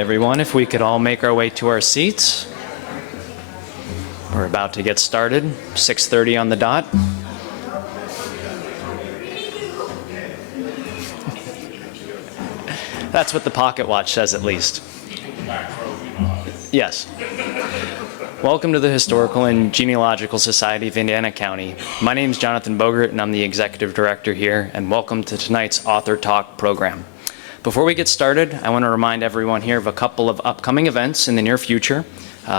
everyone. If we could all make our way to our seats. We're about to get started, 6:30 on the dot. That's what the pocket watch says, at least. Yes. Welcome to the Historical and Genealogical Society of Indiana County. My name is Jonathan Bogert, and I'm the Executive Director here, and welcome to tonight's Author Talk program. Before we get started, I want to remind everyone here of a couple of upcoming events in the near future.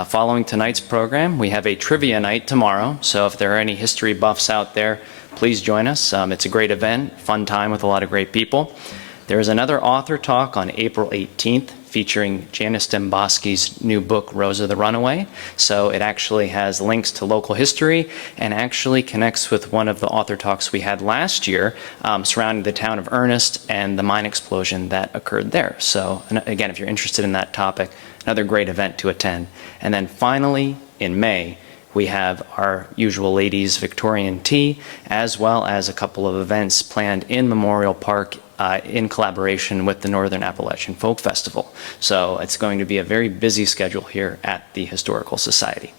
Following tonight's program, we have a trivia night tomorrow, so if there are any history buffs out there, please join us. It's a great event, fun time with a lot of great people. There is another author talk on April 18th featuring Janice Dembowski's new book, Rosa the Runaway. So it actually has links to local history and actually connects with one of the author talks we had last year surrounding the town of Ernest and the mine explosion that occurred there. So again, if you're interested in that topic, another great event to attend. And then finally, in May, we have our usual ladies Victorian tea, as well as a couple of events planned in Memorial Park in collaboration with the Northern Appalachian Folk Festival. So it's going to be a very busy schedule here at the Historical Society.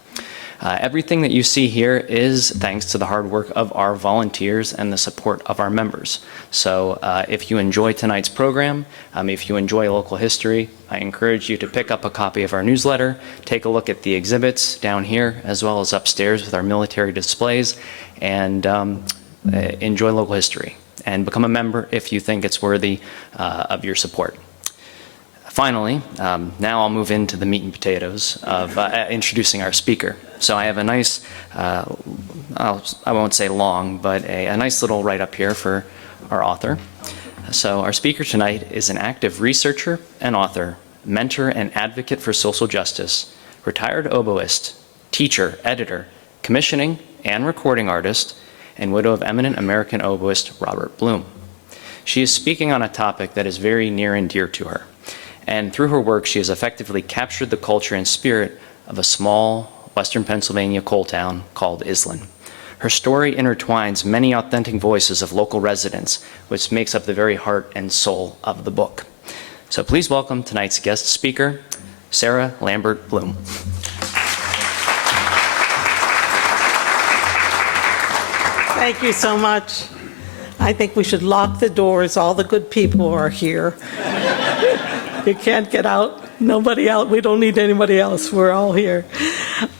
Everything that you see here is thanks to the hard work of our volunteers and the support of our members. So if you enjoy tonight's program, if you enjoy local history, I encourage you to pick up a copy of our newsletter, take a look at the exhibits down here, as well as upstairs with our military displays, and enjoy local history. And become a member if you think it's worthy of your support. Finally, now I'll move into the meat and potatoes of introducing our speaker. So I have a nice, I won't say long, but a nice little write-up here for our author. So our speaker tonight is an active researcher and author, mentor and advocate for social justice, retired oboist, teacher, editor, commissioning and recording artist, and widow of eminent American oboist Robert Bloom. She is speaking on a topic that is very near and dear to her. And through her work, she has effectively captured the culture and spirit of a small Western Pennsylvania coal town called Iselin. Her story intertwines many authentic voices of local residents, which makes up the very heart and soul of the book. So please welcome tonight's guest speaker, Sara Lambert Bloom. Thank you so much. I think we should lock the doors. All the good people are here. You can't get out. Nobody out. We don't need anybody else. We're all here.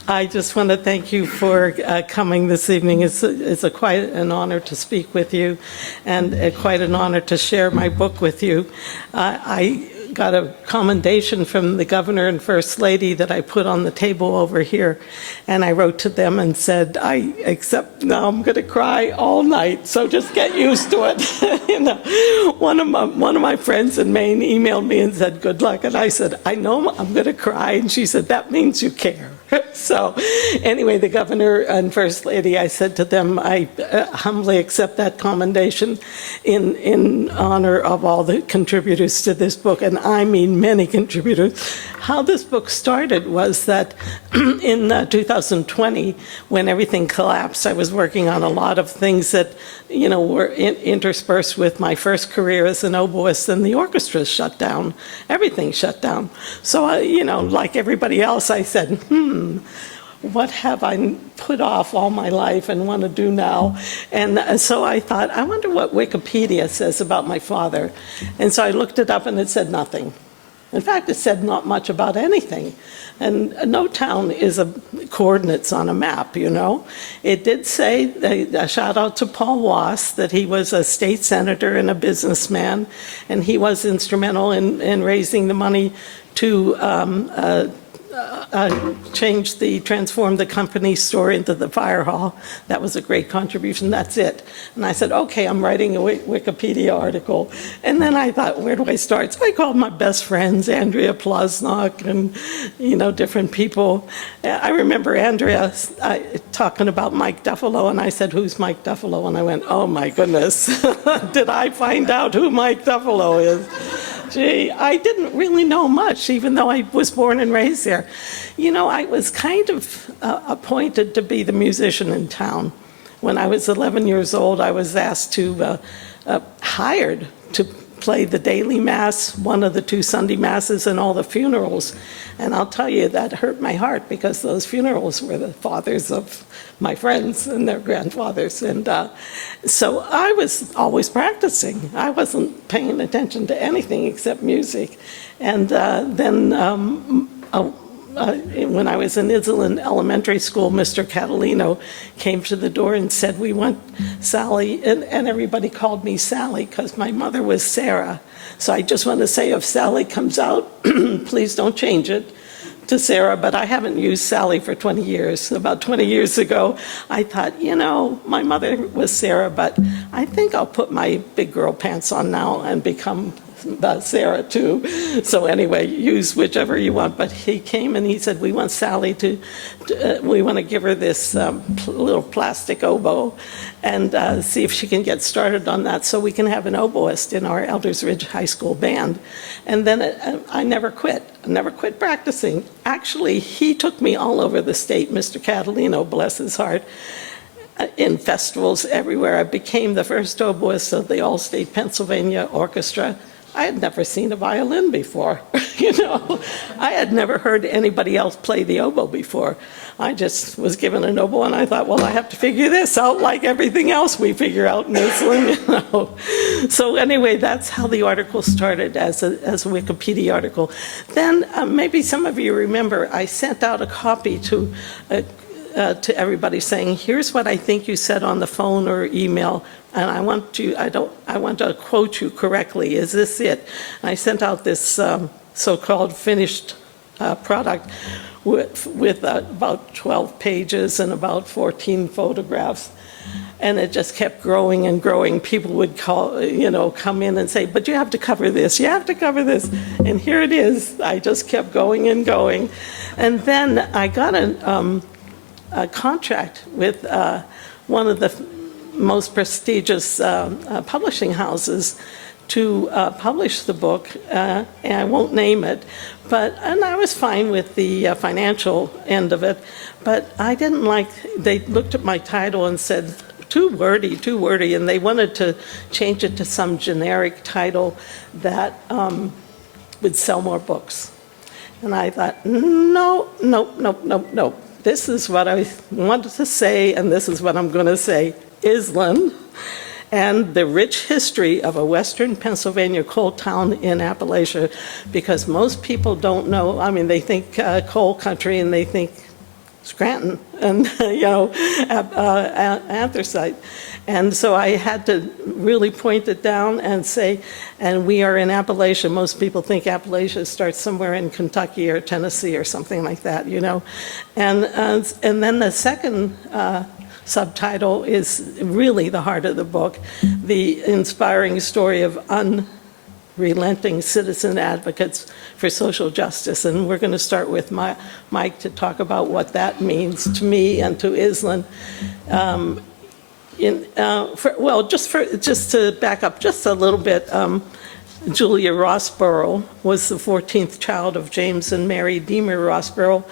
I just want to thank you for coming this evening. It's quite an honor to speak with you, and quite an honor to share my book with you. I got a commendation from the governor and first lady that I put on the table over here, and I wrote to them and said, now I'm going to cry all night, so just get used to it. You know, one of my friends in Maine emailed me and said, good luck, and I said, I know I'm going to cry, and she said, that means you care. So anyway, the governor and first lady, I said to them, I humbly accept that commendation in honor of all the contributors to this book, and I mean many contributors. How this book started was that in 2020, when everything collapsed, I was working on a lot of things that, you know, were interspersed with my first career as an oboist, and the orchestra shut down. Everything shut down. So, you know, like everybody else, I said, what have I put off all my life and want to do now? And so I thought, I wonder what Wikipedia says about my father. And so I looked it up, and it said nothing. In fact, it said not much about anything. And no town is coordinates on a map, you know. It did say, a shout out to Paul Wass, that he was a state senator and a businessman, and he was instrumental in raising the money to transform the company store into the fire hall. That was a great contribution. That's it. And I said, okay, I'm writing a Wikipedia article. And then I thought, where do I start? So I called my best friends, Andrea Plosnock, and, you know, different people. I remember Andrea talking about Mike Duffalo, and I said, who's Mike Duffalo? And I went, oh my goodness, did I find out who Mike Duffalo is? Gee, I didn't really know much, even though I was born and raised there. You know, I was kind of appointed to be the musician in town. When I was 11 years old, I was asked to, hired to play the daily mass, one of the 2 Sunday masses, and all the funerals. And I'll tell you, that hurt my heart because those funerals were the fathers of my friends and their grandfathers. And so I was always practicing. I wasn't paying attention to anything except music. And then when I was in Iselin Elementary School, Mr. Catalino came to the door and said, "We want Sally," and everybody called me Sally because my mother was Sarah. So I just want to say, if Sally comes out, please don't change it to Sarah, but I haven't used Sally for 20 years. About 20 years ago, I thought, my mother was Sarah, but I think I'll put my big girl pants on now and become Sarah too. So anyway, use whichever you want. But he came and he said, "We want Sally we want to give her this little plastic oboe and see if she can get started on that so we can have an oboist in our Elders Ridge High School band." And then I never quit. I never quit practicing. Actually, he took me all over the state, Mr. Catalino, bless his heart, in festivals everywhere. I became the first oboist of the All-State Pennsylvania Orchestra. I had never seen a violin before, I had never heard anybody else play the oboe before. I just was given an oboe and I thought, well, I have to figure this out like everything else we figure out in Iselin, So anyway, that's how the article started as a Wikipedia article. Then maybe some of you remember, I sent out a copy to everybody saying, here's what I think you said on the phone or email, and I want to quote you correctly. Is this it? And I sent out this so-called finished product with about 12 pages and about 14 photographs. And it just kept growing and growing. People would come in and say, "But you have to cover this, you have to cover this." And here it is. I just kept going and going. And then I got a contract with one of the most prestigious publishing houses to publish the book, and I won't name it, and I was fine with the financial end of it, but I didn't they looked at my title and said, too wordy, and they wanted to change it to some generic title that would sell more books. And I thought, no. This is what I wanted to say, and this is what I'm going to say. Iselin and the rich history of a Western Pennsylvania coal town in Appalachia, because most people don't know. I mean, they think coal country and they think Scranton and, anthracite. And so I had to really point it down and say, and we are in Appalachia. Most people think Appalachia starts somewhere in Kentucky or Tennessee or something like that, And then the second subtitle is really the heart of the book, the inspiring story of unrelenting citizen advocates for social justice. And we're going to start with Mike to talk about what that means to me and to Iselin. Just to back up just a little bit, Julia Rossborough was the 14th child of James and Mary Deemer Rossborough,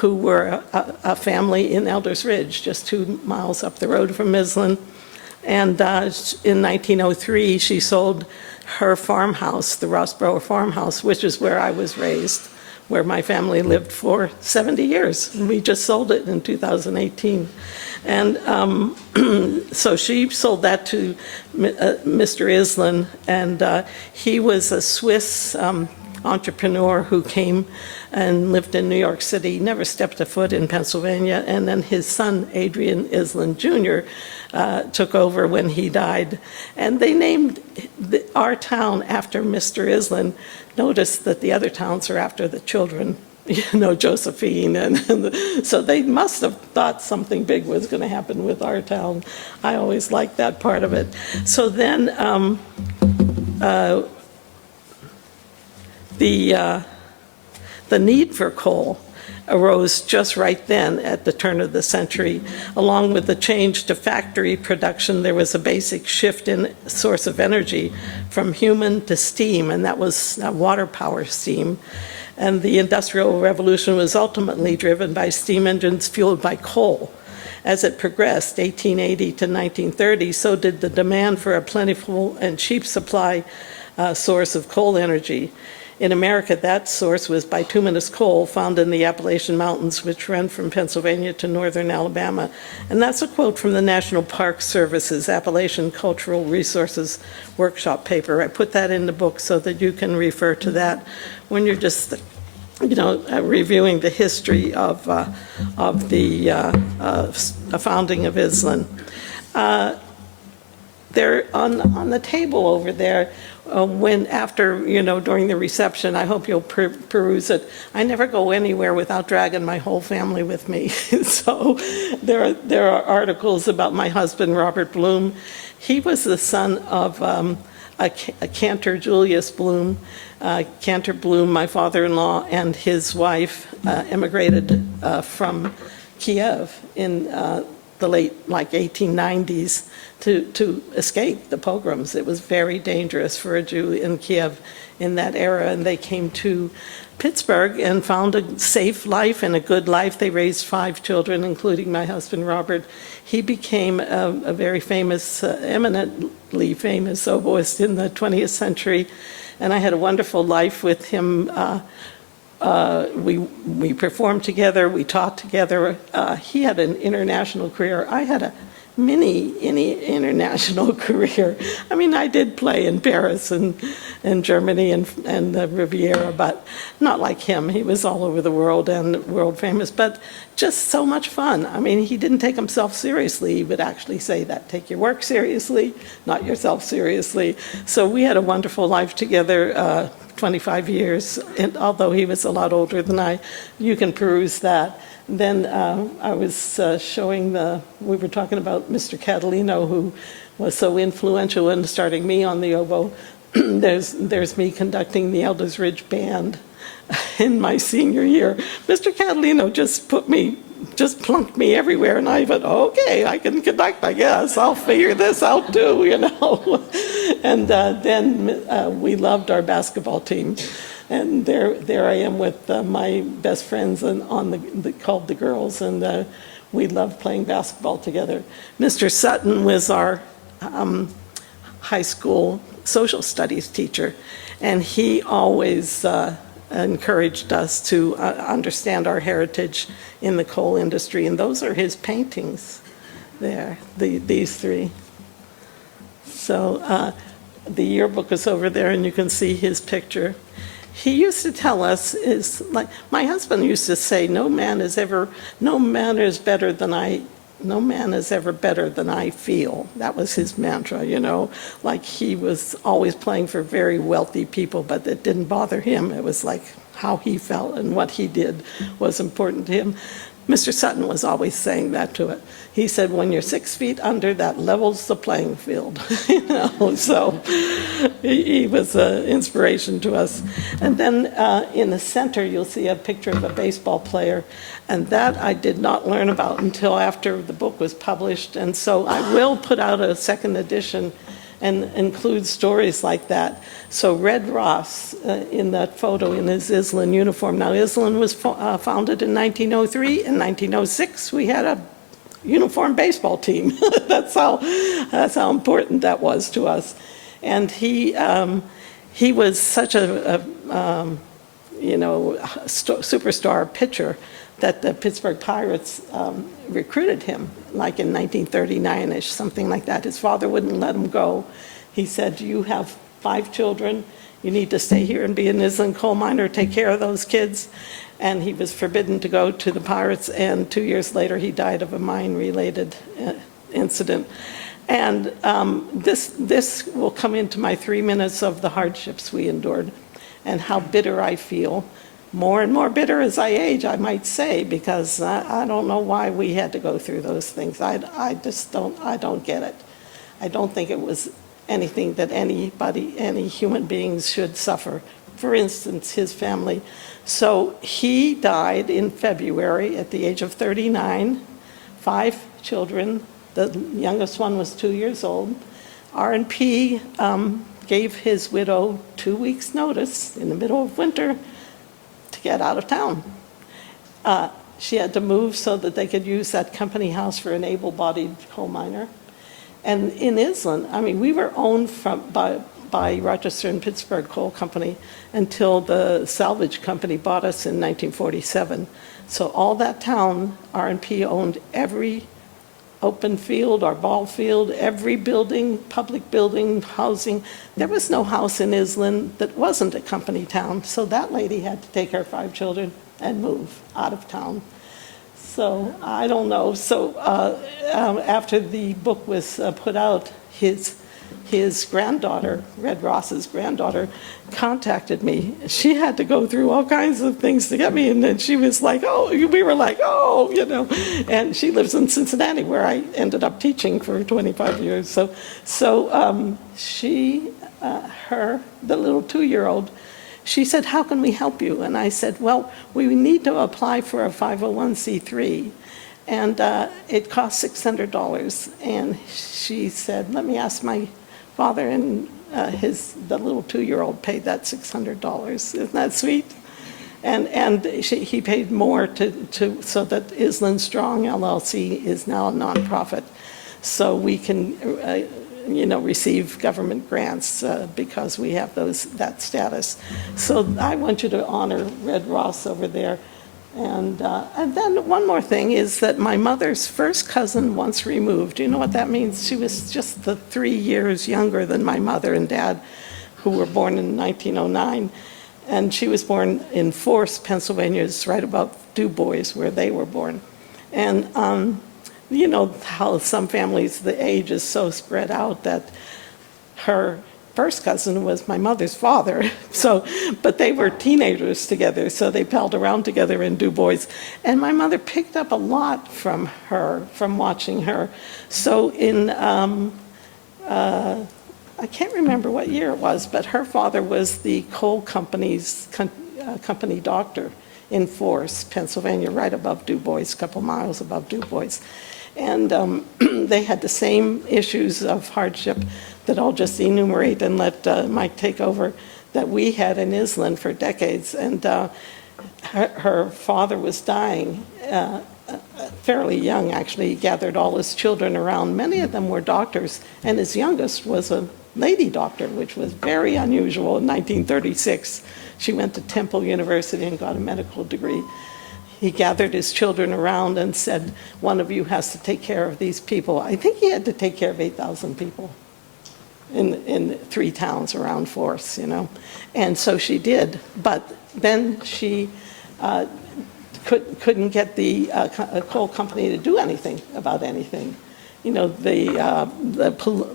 who were a family in Elders Ridge, just 2 miles up the road from Iselin. And in 1903, she sold her farmhouse, the Rossborough farmhouse, which is where I was raised, where my family lived for 70 years. We just sold it in 2018. And so she sold that to Mr. Iselin, and he was a Swiss entrepreneur who came and lived in New York City, never stepped a foot in Pennsylvania, and then his son, Adrian Iselin Jr., took over when he died. And they named our town after Mr. Iselin. Notice that the other towns are after the children, Josephine, so they must have thought something big was going to happen with our town. I always liked that part of it. So then the need for coal arose just right then at the turn of the century. Along with the change to factory production, there was a basic shift in source of energy from human to steam, and that was water power steam. And the Industrial Revolution was ultimately driven by steam engines fueled by coal. As it progressed, 1880 to 1930, so did the demand for a plentiful and cheap supply source of coal energy. In America, that source was bituminous coal found in the Appalachian Mountains, which run from Pennsylvania to northern Alabama. And that's a quote from the National Park Service's Appalachian Cultural Resources Workshop paper. I put that in the book so that you can refer to that when you're just reviewing the history of the founding of Iselin. There on the table over there, during the reception, I hope you'll peruse it. I never go anywhere without dragging my whole family with me. So there are articles about my husband, Robert Bloom. He was the son of a Cantor Julius Bloom. Cantor Bloom, my father-in-law, and his wife immigrated from Kiev in the late 1890s to escape the pogroms. It was very dangerous for a Jew in Kiev in that era, and they came to Pittsburgh and found a safe life and a good life. They raised 5 children, including my husband Robert. He became a very famous, eminently famous oboist in the 20th century, and I had a wonderful life with him. We performed together, we taught together. He had an international career. I had a mini international career. I mean, I did play in Paris and Germany and the Riviera, but not like him. He was all over the world and world famous, but just so much fun. I mean, he didn't take himself seriously. He would actually say that, take your work seriously, not yourself seriously. So we had a wonderful life together, 25 years, and although he was a lot older than I, you can peruse that. Then I was we were talking about Mr. Catalino, who was so influential in starting me on the oboe. There's me conducting the Elders Ridge Band in my senior year. Mr. Catalino just plunked me everywhere, and I went, okay, I can conduct, I guess. I'll figure this out too, And then we loved our basketball team. And there I am with my best friends called the girls, and we loved playing basketball together. Mr. Sutton was our high school social studies teacher, and he always encouraged us to understand our heritage in the coal industry, and those are his paintings there, these 3. So the yearbook is over there, and you can see his picture. He used to tell us, my husband used to say, no man is ever better than I feel. That was his mantra, like he was always playing for very wealthy people, but it didn't bother him. It was like how he felt and what he did was important to him. Mr. Sutton was always saying that to it. He said, when you're 6 feet under, that levels the playing field. So he was an inspiration to us. And then in the center, you'll see a picture of a baseball player. And that I did not learn about until after the book was published. And so I will put out a second edition and include stories like that. So Red Ross in that photo in his Iselin uniform. Now Iselin was founded in 1903. In 1906 we had a uniform baseball team. That's how important that was to us. And he was such a superstar pitcher that the Pittsburgh Pirates recruited him, like in 1939-ish, something like that. His father wouldn't let him go. He said, you have 5 children, you need to stay here and be an Iselin coal miner, take care of those kids. And he was forbidden to go to the Pirates, and 2 years later he died of a mine-related incident. And this will come into my 3 minutes of the hardships we endured and how bitter I feel. More and more bitter as I age, I might say, because I don't know why we had to go through those things. I don't get it. I don't think it was anything that any human beings should suffer. For instance, his family. So he died in February at the age of 39, 5 children. The youngest one was 2 years old. R&P gave his widow 2 weeks' notice in the middle of winter to get out of town. She had to move so that they could use that company house for an able-bodied coal miner. And in Iselin, I mean, we were owned by by Rochester and Pittsburgh Coal Company until the salvage company bought us in 1947. So all that town, R&P owned every open field or ball field, every building, public building, housing. There was no house in Iselin that wasn't a company town. So that lady had to take her 5 children and move out of town. So I don't know. So after the book was put out, his granddaughter, Red Ross's granddaughter, contacted me. She had to go through all kinds of things to get me, and then she was like, oh, we were like, oh, you know. And she lives in Cincinnati, where I ended up teaching for 25 years. So she, the little 2-year-old, she said, how can we help you? And I said, well, we need to apply for a 501c3. And it costs $600. And she said, let me ask my father. And the little 2-year-old paid that $600. Isn't that sweet? And he paid more so that Iselin Strong LLC is now a nonprofit. So we can receive government grants because we have that status. So I want you to honor Red Ross over there. And then one more thing is that my mother's first cousin once removed. Do you know what that means? She was just 3 years younger than my mother and dad, who were born in 1909. And she was born in Forest, Pennsylvania. It's right above Du Bois, where they were born. And you know how some families, the age is so spread out that her first cousin was my mother's father. But they were teenagers together, so they palled around together in Du Bois. And my mother picked up a lot from her, from watching her. So in, I can't remember what year it was, but her father was the coal company's company doctor in Forest, Pennsylvania, right above Du Bois, a couple miles above Du Bois. And they had the same issues of hardship that I'll just enumerate and let Mike take over, that we had in Iselin for decades. And her father was dying fairly young, actually. He gathered all his children around. Many of them were doctors, and his youngest was a lady doctor, which was very unusual in 1936. She went to Temple University and got a medical degree. He gathered his children around and said, one of you has to take care of these people. I think he had to take care of 8,000 people in 3 towns around Forest, you know. And so she did. But then she couldn't get the coal company to do anything about anything. You know, the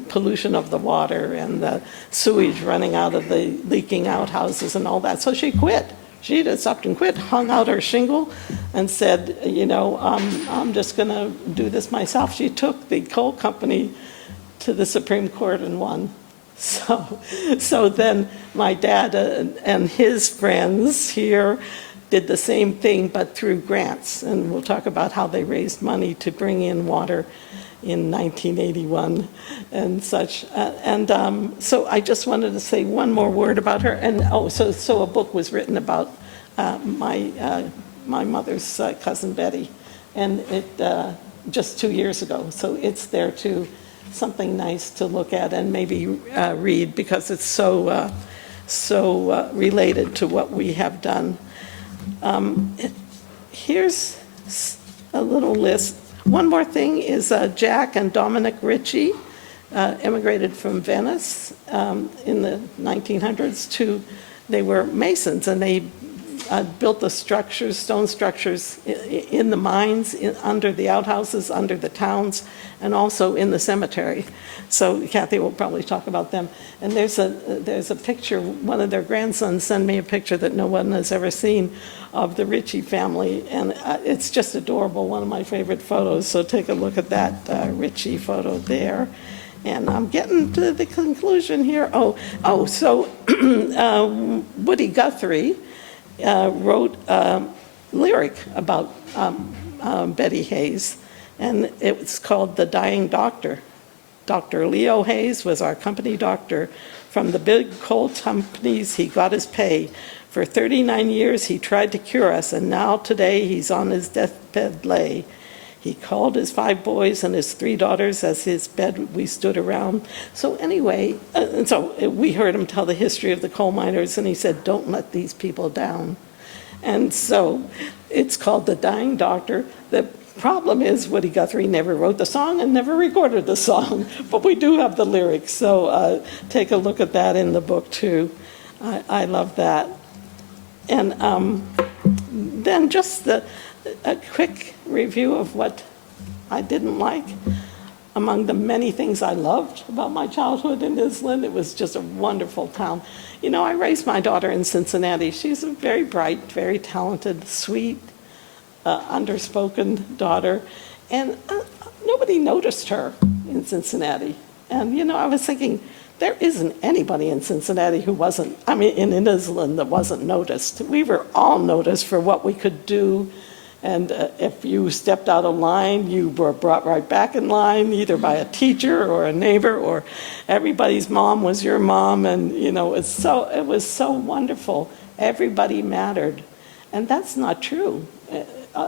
pollution of the water and the sewage running out of the leaking outhouses and all that. So she quit. She just up and quit, hung out her shingle, and said, you know, I'm just going to do this myself. She took the coal company to the Supreme Court and won. So then my dad and his friends here did the same thing, but through grants. And we'll talk about how they raised money to bring in water in 1981 and such. So I just wanted to say one more word about her. And so a book was written about my mother's cousin Betty, and it just 2 years ago. So it's there too, something nice to look at and maybe read, because it's so related to what we have done. Here's a little list. One more thing is Jack and Dominic Ritchie immigrated from Venice in the 1900s. They were masons, and they built the structures, stone structures in the mines, under the outhouses, under the towns, and also in the cemetery. So Kathy will probably talk about them. And there's a picture, one of their grandsons sent me a picture that no one has ever seen of the Ritchie family, and it's just adorable, one of my favorite photos. So take a look at that Ritchie photo there. And I'm getting to the conclusion here. So Woody Guthrie wrote a lyric about Betty Hayes, and it's called The Dying Doctor. Dr. Leo Hayes was our company doctor. From the big coal companies, he got his pay. For 39 years, he tried to cure us, and now today he's on his deathbed lay. He called his 5 boys and his 3 daughters as his bed we stood around. So anyway, we heard him tell the history of the coal miners, and he said, don't let these people down. And so it's called The Dying Doctor. The problem is Woody Guthrie never wrote the song and never recorded the song, but we do have the lyrics. So take a look at that in the book too. I love that. And then just a quick review of what I didn't like. Among the many things I loved about my childhood in Iselin, it was just a wonderful town. You know, I raised my daughter in Cincinnati. She's a very bright, very talented, sweet, underspoken daughter. And nobody noticed her in Cincinnati. And, you know, I was thinking, there isn't anybody in Cincinnati who wasn't, I mean, in Iselin that wasn't noticed. We were all noticed for what we could do. And if you stepped out of line, you were brought right back in line, either by a teacher or a neighbor, or everybody's mom was your mom. And, you know, it was so wonderful. Everybody mattered. And that's not true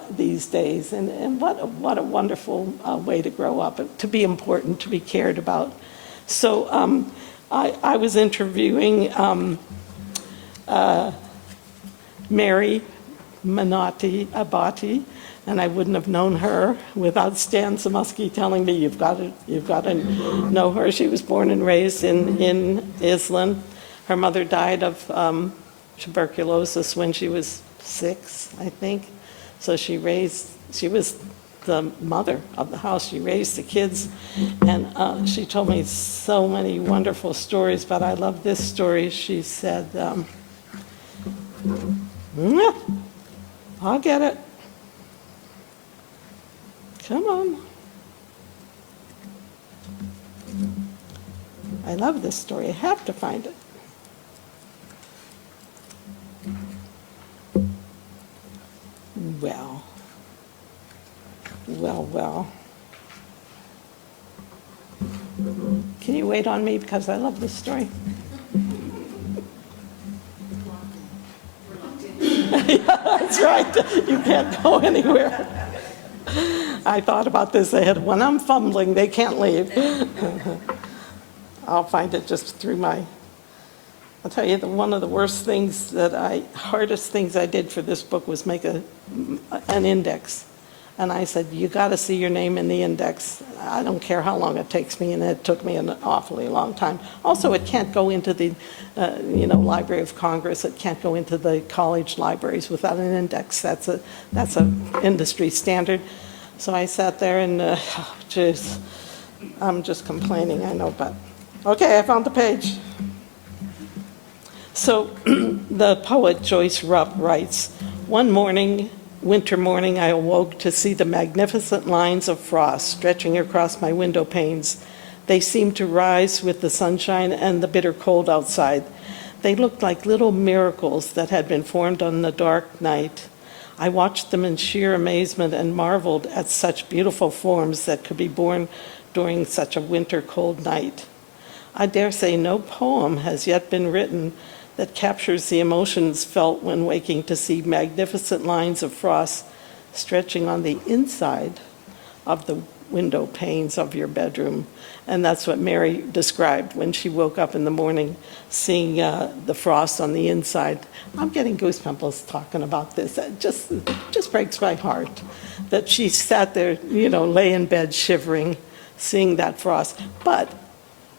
these days. And what a wonderful way to grow up, to be important, to be cared about. So I was interviewing Mary Minotti Abati, and I wouldn't have known her without Stan Samusky telling me, you've got to know her. She was born and raised in Iselin. Her mother died of tuberculosis when she was 6, I think. So she was the mother of the house. She raised the kids, and she told me so many wonderful stories, but I love this story. She said, I'll get it. Come on. I love this story. I have to find it. Well. Can you wait on me because I love this story? Yeah, that's right. You can't go anywhere. I thought about this ahead. When I'm fumbling, they can't leave. I'll find it just through I'll tell you, one of the hardest things I did for this book was make an index. And I said, you got to see your name in the index. I don't care how long it takes me, and it took me an awfully long time. Also, it can't go into the Library of Congress. It can't go into the college libraries without an index. That's a industry standard. So I sat there and, I'm just complaining, I know, but okay, I found the page. So the poet Joyce Rupp writes, one winter morning, I awoke to see the magnificent lines of frost stretching across my window panes. They seemed to rise with the sunshine and the bitter cold outside. They looked like little miracles that had been formed on the dark night. I watched them in sheer amazement and marveled at such beautiful forms that could be born during such a winter cold night. I dare say no poem has yet been written that captures the emotions felt when waking to see magnificent lines of frost stretching on the inside of the window panes of your bedroom. And that's what Mary described when she woke up in the morning, seeing the frost on the inside. I'm getting goosebumps talking about this. It just breaks my heart that she sat there, lay in bed shivering, seeing that frost. But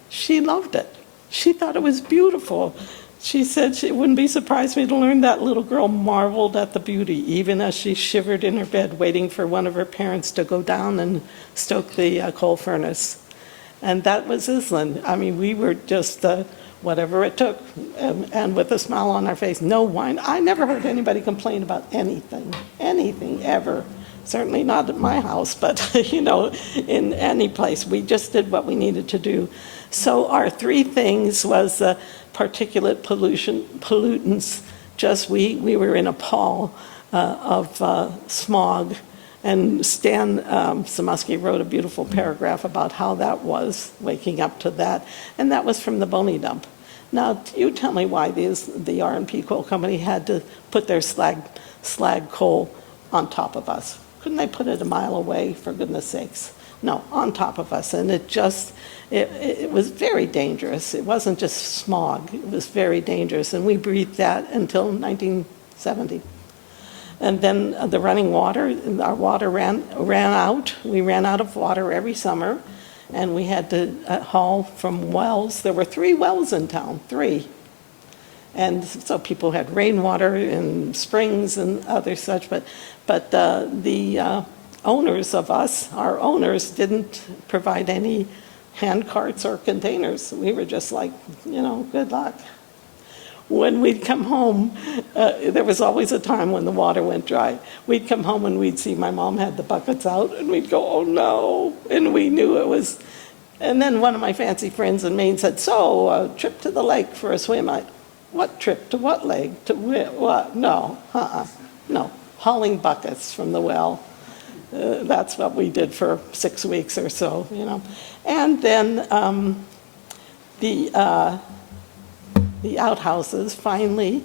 she loved it. She thought it was beautiful. She said it wouldn't be surprised me to learn that little girl marveled at the beauty, even as she shivered in her bed, waiting for one of her parents to go down and stoke the coal furnace. And that was Iselin. I mean, we were just whatever it took, and with a smile on our face, no whine. I never heard anybody complain about anything ever. Certainly not at my house, but, in any place. We just did what we needed to do. So our 3 things was particulate pollutants. We were in a pall of smog. And Stan Samusky wrote a beautiful paragraph about how that was, waking up to that. And that was from the Boney dump. Now, you tell me why the R&P Coal Company had to put their slag coal on top of us. couldn't they put it a mile away, for goodness sakes? No, on top of us, and it was very dangerous. It wasn't just smog, it was very dangerous, and we breathed that until 1970. And then the running water, our water ran out. We ran out of water every summer, and we had to haul from wells. There were 3 wells in town, 3. And so people had rainwater and springs and other such, but the owners of us, our owners, didn't provide any hand carts or containers. We were just like, good luck. When we'd come home, there was always a time when the water went dry. We'd come home and we'd see my mom had the buckets out, and we'd go, oh no, and we knew it was. And then one of my fancy friends in Maine said, so, a trip to the lake for a swim. What trip? To what lake? To what? No, no, hauling buckets from the well. That's what we did for 6 weeks or so, And then the outhouses, finally,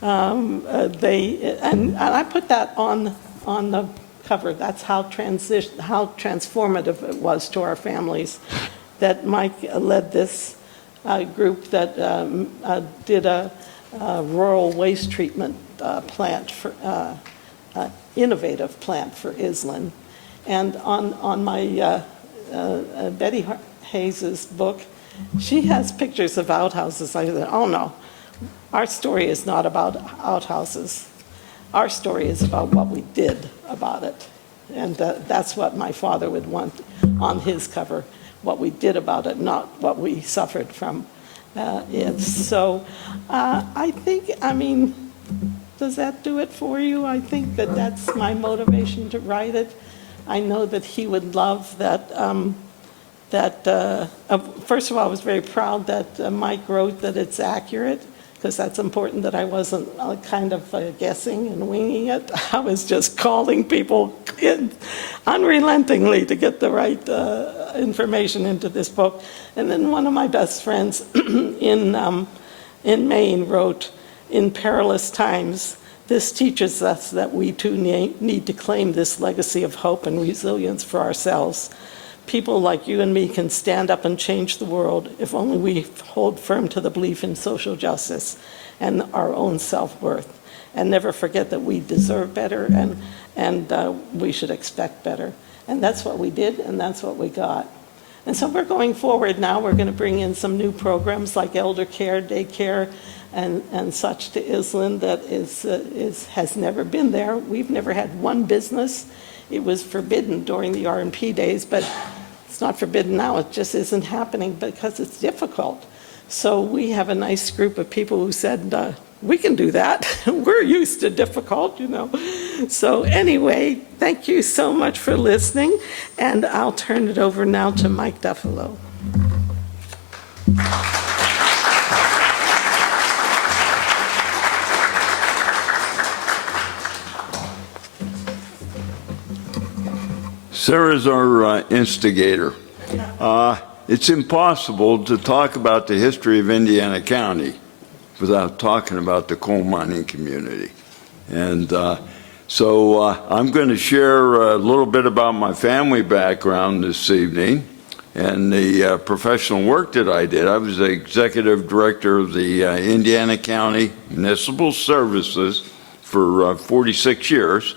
and I put that on the cover. That's how transformative it was to our families, that Mike led this group that did a rural waste treatment plant for innovative plant for Iselin. And on my Betty Hayes's book, she has pictures of outhouses. I said, oh no, our story is not about outhouses. Our story is about what we did about it. And that's what my father would want on his cover, what we did about it, not what we suffered from it. So I think, does that do it for you? I think that's my motivation to write it. I know that he would love that. First of all, I was very proud that Mike wrote that it's accurate, because that's important, that I wasn't kind of guessing and winging it. I was just calling people unrelentingly to get the right information into this book. And then one of my best friends in Maine wrote, in perilous times, this teaches us that we too need to claim this legacy of hope and resilience for ourselves. People like you and me can stand up and change the world if only we hold firm to the belief in social justice and our own self-worth, and never forget that we deserve better and we should expect better. And that's what we did, and that's what we got. And so we're going forward now. We're going to bring in some new programs like elder care, daycare, and such to Iselin that has never been there. We've never had one business. It was forbidden during the R&P days, but it's not forbidden now. It just isn't happening because it's difficult. So we have a nice group of people who said, we can do that. We're used to difficult, So anyway, thank you so much for listening, and I'll turn it over now to Mike Duffalo. Sarah's our instigator. It's impossible to talk about the history of Indiana County without talking about the coal mining community. And so I'm going to share a little bit about my family background this evening and the professional work that I did. I was the executive director of the Indiana County Municipal Services for 46 years.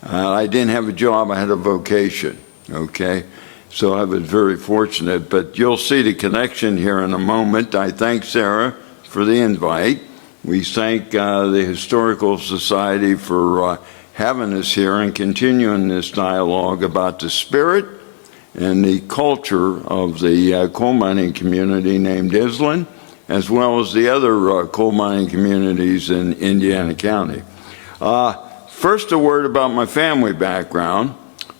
I didn't have a job, I had a vocation, okay? So I was very fortunate, but you'll see the connection here in a moment. I thank Sarah for the invite. We thank the Historical Society for having us here and continuing this dialogue about the spirit and the culture of the coal mining community named Iselin, as well as the other coal mining communities in Indiana County. First, a word about my family background.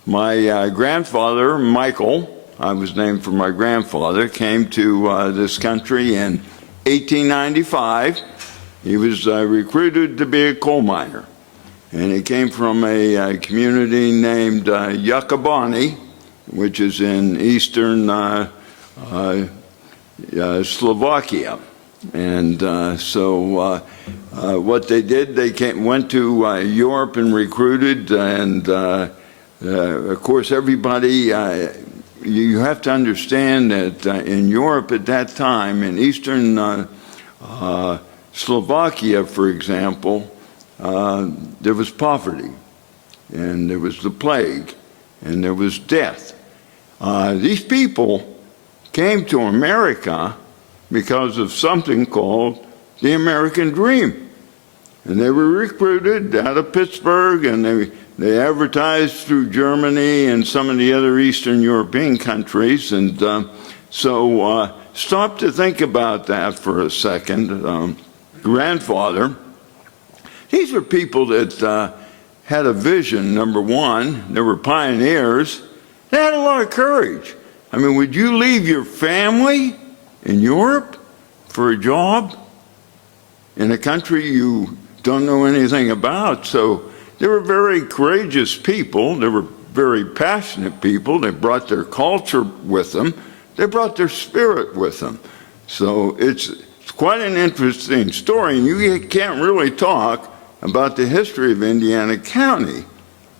My grandfather, Michael, I was named for my grandfather, came to this country in 1895. He was recruited to be a coal miner. And he came from a community named Yakubani, which is in eastern Slovakia. And so what they did, they went to Europe and recruited, and Of course, everybody, you have to understand that in Europe at that time, in Eastern Slovakia, for example, there was poverty, and there was the plague, and there was death. These people came to America because of something called the American Dream. And they were recruited out of Pittsburgh, and they advertised through Germany and some of the other Eastern European countries. And so stop to think about that for a second. Grandfather, these were people that had a vision, number one. They were pioneers. They had a lot of courage. I mean, would you leave your family in Europe for a job in a country you don't know anything about? So they were very courageous people. They were very passionate people. They brought their culture with them. They brought their spirit with them. So it's quite an interesting story, and you can't really talk about the history of Indiana County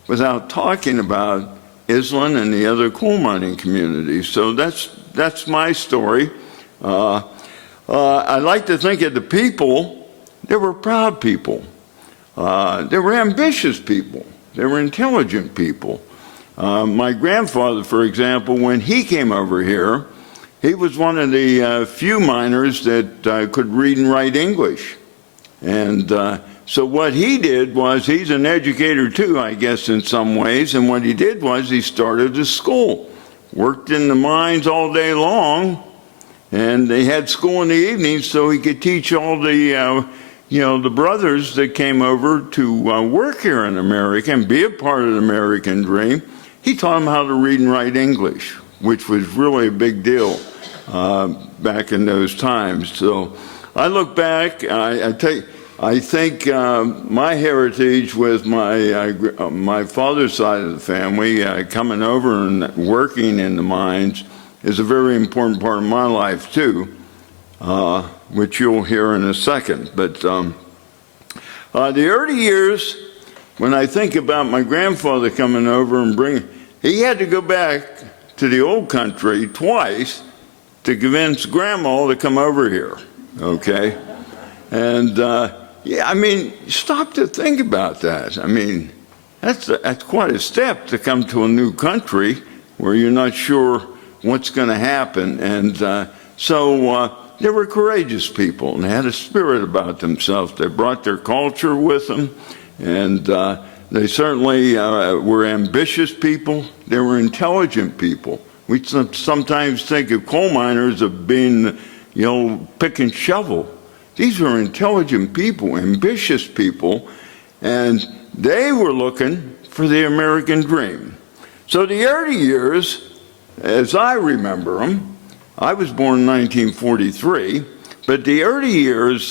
without talking about Iselin and the other coal mining communities. So that's my story. I like to think of the people. They were proud people. They were ambitious people. They were intelligent people. My grandfather, for example, when he came over here, he was one of the few miners that could read and write English. And so what he did was, he's an educator too, I guess, in some ways, and what he did was he started a school, worked in the mines all day long, and they had school in the evenings so he could teach all the, the brothers that came over to work here in America and be a part of the American dream. He taught them how to read and write English, which was really a big deal back in those times. So I look back, I think my heritage with my father's side of the family, coming over and working in the mines, is a very important part of my life too, which you'll hear in a second. But the early years, when I think about my grandfather coming over and he had to go back to the old country twice to convince Grandma to come over here, okay? And yeah, I mean, stop to think about that. I mean, that's quite a step to come to a new country where you're not sure what's going to happen. And so they were courageous people, and they had a spirit about themselves. They brought their culture with them, and they certainly were ambitious people. They were intelligent people. We sometimes think of coal miners as being, pick and shovel. These were intelligent people, ambitious people, and they were looking for the American dream. So the early years, as I remember them, I was born in 1943, but the early years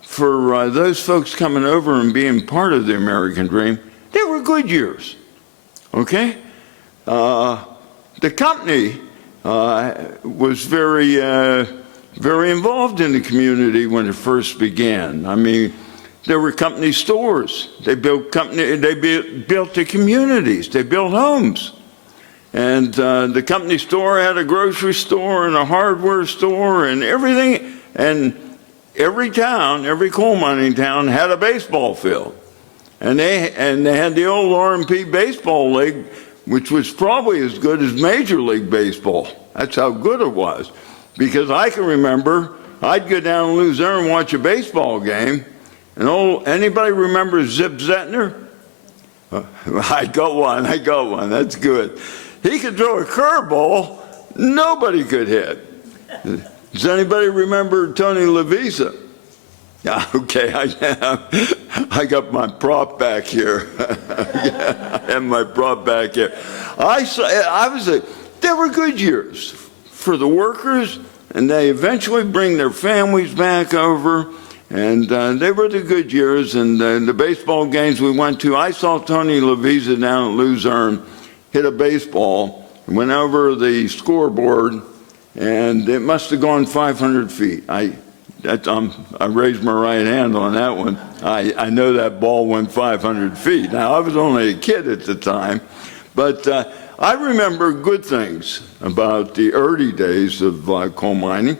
for those folks coming over and being part of the American dream, they were good years, okay? The company was very involved in the community when it first began. I mean, there were company stores. They built the communities. They built homes. And the company store had a grocery store and a hardware store and everything. And every town, every coal mining town had a baseball field. And they had the old R&P baseball league, which was probably as good as Major League Baseball. That's how good it was. Because I can remember, I'd go down to Luzerne and watch a baseball game, and anybody remember Zip Zettner? I got one, that's good. He could throw a curveball, nobody could hit. Does anybody remember Tony LaVisa? Yeah, okay, I got my prop back here. I have my prop back here. They were good years for the workers, and they eventually bring their families back over, and they were the good years. And the baseball games we went to, I saw Tony LaVisa down at Luzerne hit a baseball, went over the scoreboard, and it must have gone 500 feet. I raised my right hand on that one. I know that ball went 500 feet. Now, I was only a kid at the time, But I remember good things about the early days of coal mining,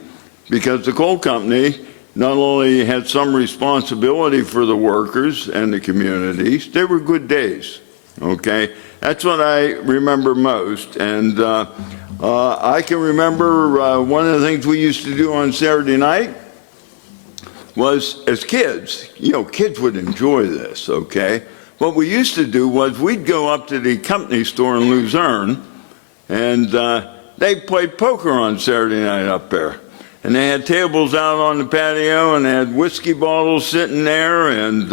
because the coal company not only had some responsibility for the workers and the communities, they were good days, okay? That's what I remember most. And I can remember one of the things we used to do on Saturday night was, as kids, kids would enjoy this, okay? What we used to do was we'd go up to the company store in Luzerne, and they played poker on Saturday night up there. And they had tables out on the patio, and they had whiskey bottles sitting there, and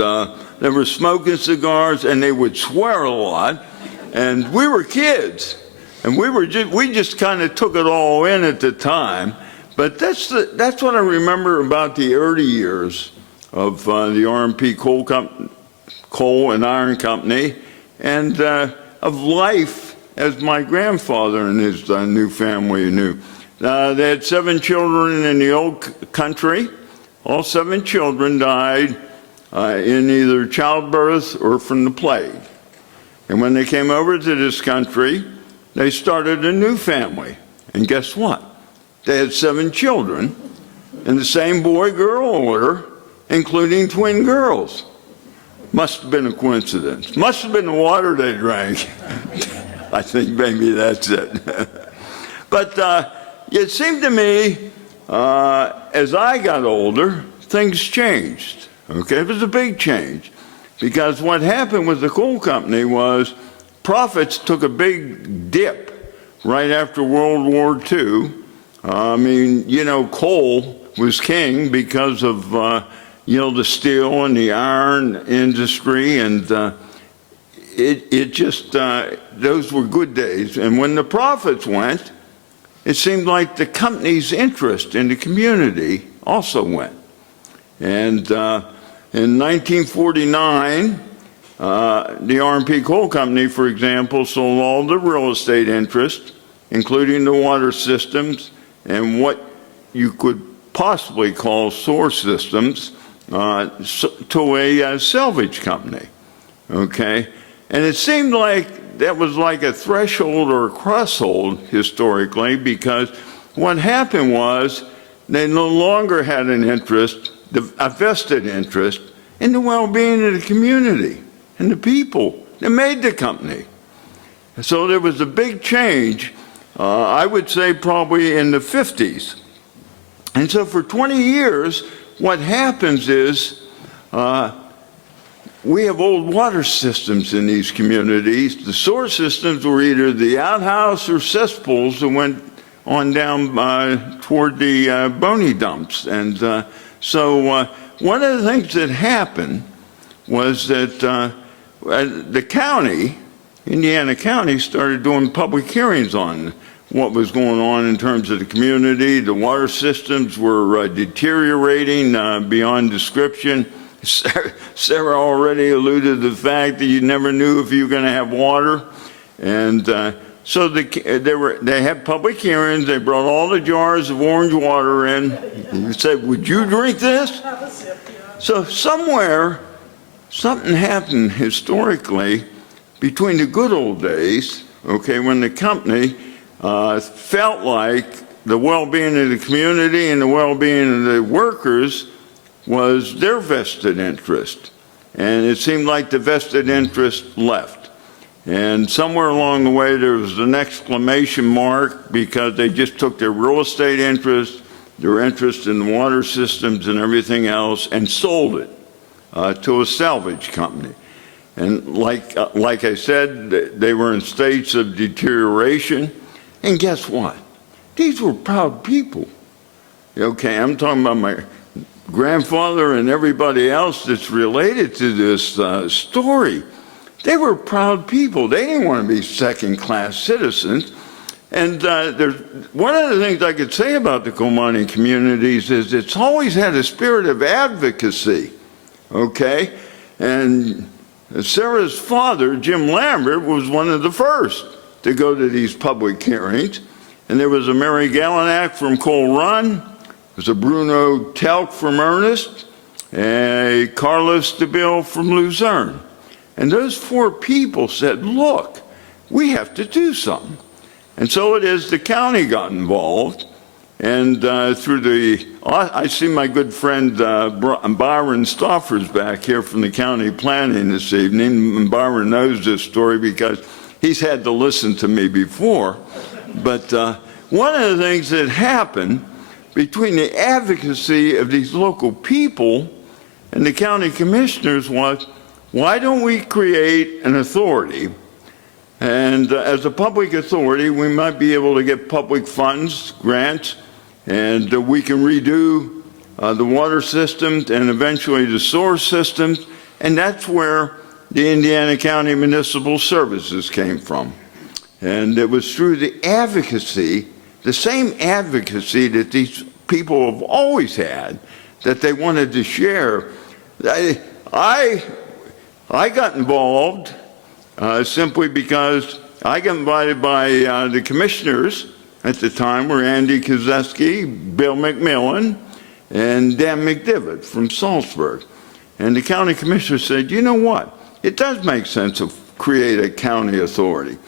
they were smoking cigars, and they would swear a lot. And we were kids, and we just kind of took it all in at the time. But that's what I remember about the early years of the R&P Coal and Iron Company, and of life as my grandfather and his new family knew. They had 7 children in the old country. All 7 children died in either childbirth or from the plague. And when they came over to this country, they started a new family. And guess what? They had 7 children in the same boy-girl order, including twin girls. Must have been a coincidence. Must have been the water they drank. I think maybe that's it. But it seemed to me, as I got older, things changed. Okay, it was a big change. Because what happened with the coal company was profits took a big dip right after World War II. I mean, coal was king because of, the steel and the iron industry, and those were good days. And when the profits went, it seemed like the company's interest in the community also went. And in 1949, the R&P Coal Company, for example, sold all the real estate interest, including the water systems and what you could possibly call source systems, to a salvage company, okay? And it seemed like that was like a threshold or a crosshold historically, because what happened was they no longer had an interest, a vested interest, in the well-being of the community and the people that made the company. So there was a big change, I would say probably in the 50s. And so for 20 years, what happens is we have old water systems in these communities. The source systems were either the outhouse or cesspools that went on down toward the bony dumps. And so one of the things that happened was that the county, Indiana County, started doing public hearings on what was going on in terms of the community. The water systems were deteriorating beyond description. Sarah already alluded to the fact that you never knew if you were going to have water. And so they had public hearings. They brought all the jars of orange water in and said, "Would you drink this?" So somewhere, something happened historically between the good old days, okay, when the company felt like the well-being of the community and the well-being of the workers was their vested interest. And it seemed like the vested interest left. And somewhere along the way, there was an exclamation mark, because they just took their real estate interest, their interest in the water systems and everything else, and sold it to a salvage company. And like I said, they were in states of deterioration. And guess what? These were proud people. Okay, I'm talking about my grandfather and everybody else that's related to this story. They were proud people. They didn't want to be second-class citizens. And one of the things I could say about the coal mining communities is it's always had a spirit of advocacy, okay? And Sarah's father, Jim Lambert, was one of the first to go to these public hearings. And there was a Mary Gallinak from Coal Run, there was a Bruno Telk from Ernest, and a Carlos DeBille from Luzerne. And those 4 people said, look, we have to do something. And so it is the county got involved. And through the, I see my good friend Byron Stoffers back here from the county planning this evening. And Byron knows this story because he's had to listen to me before. But one of the things that happened between the advocacy of these local people and the county commissioners was, why don't we create an authority? And as a public authority, we might be able to get public funds, grants, and we can redo the water systems and eventually the sewer systems. And that's where the Indiana County Municipal Services came from. And it was through the advocacy, the same advocacy that these people have always had, that they wanted to share. I got involved simply because I got invited by the commissioners at the time were Andy Kozeski, Bill McMillan, and Dan McDivitt from Salzburg. And the county commissioner said, you know what? It does make sense to create a county authority.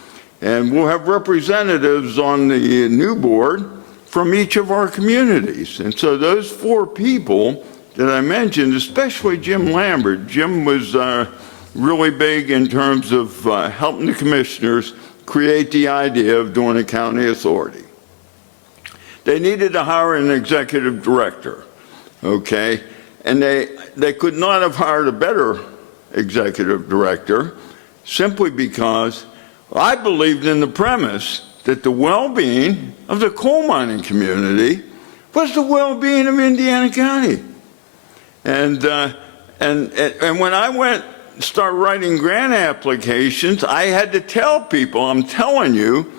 And we'll have representatives on the new board from each of our communities. And so those 4 people that I mentioned, especially Jim Lambert, Jim was really big in terms of helping the commissioners create the idea of doing a county authority. They needed to hire an executive director, okay? And they could not have hired a better executive director simply because I believed in the premise that the well-being of the coal mining community was the well-being of Indiana County. And when I went start writing grant applications, I had to tell people, I'm telling you,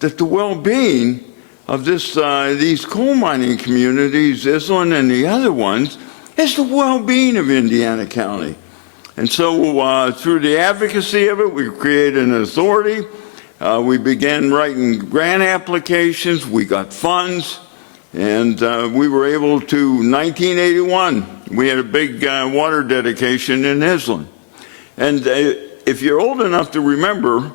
that the well-being of these coal mining communities, Iselin and the other ones, is the well-being of Indiana County. And so through the advocacy of it, we created an authority. We began writing grant applications. We got funds. And we were able to, 1981, we had a big water dedication in Iselin. And if you're old enough to remember,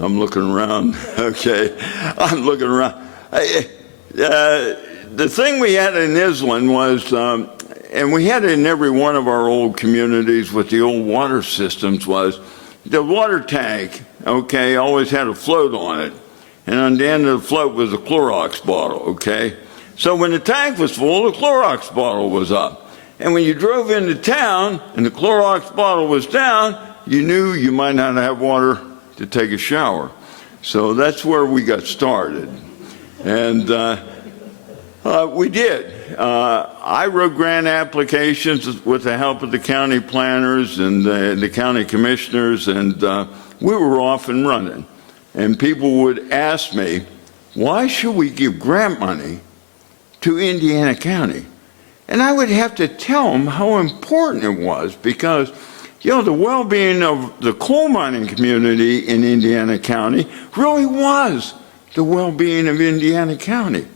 I'm looking around, okay, I'm looking around. The thing we had in Iselin was, and we had it in every one of our old communities with the old water systems, was the water tank, okay, always had a float on it. And on the end of the float was a Clorox bottle, okay? So when the tank was full, the Clorox bottle was up. And when you drove into town and the Clorox bottle was down, you knew you might not have water to take a shower. So that's where we got started. And we did. I wrote grant applications with the help of the county planners and the county commissioners, and we were off and running. And people would ask me, why should we give grant money to Indiana County? And I would have to tell them how important it was because, you know, the well-being of the coal mining community in Indiana County really was the well-being of Indiana County.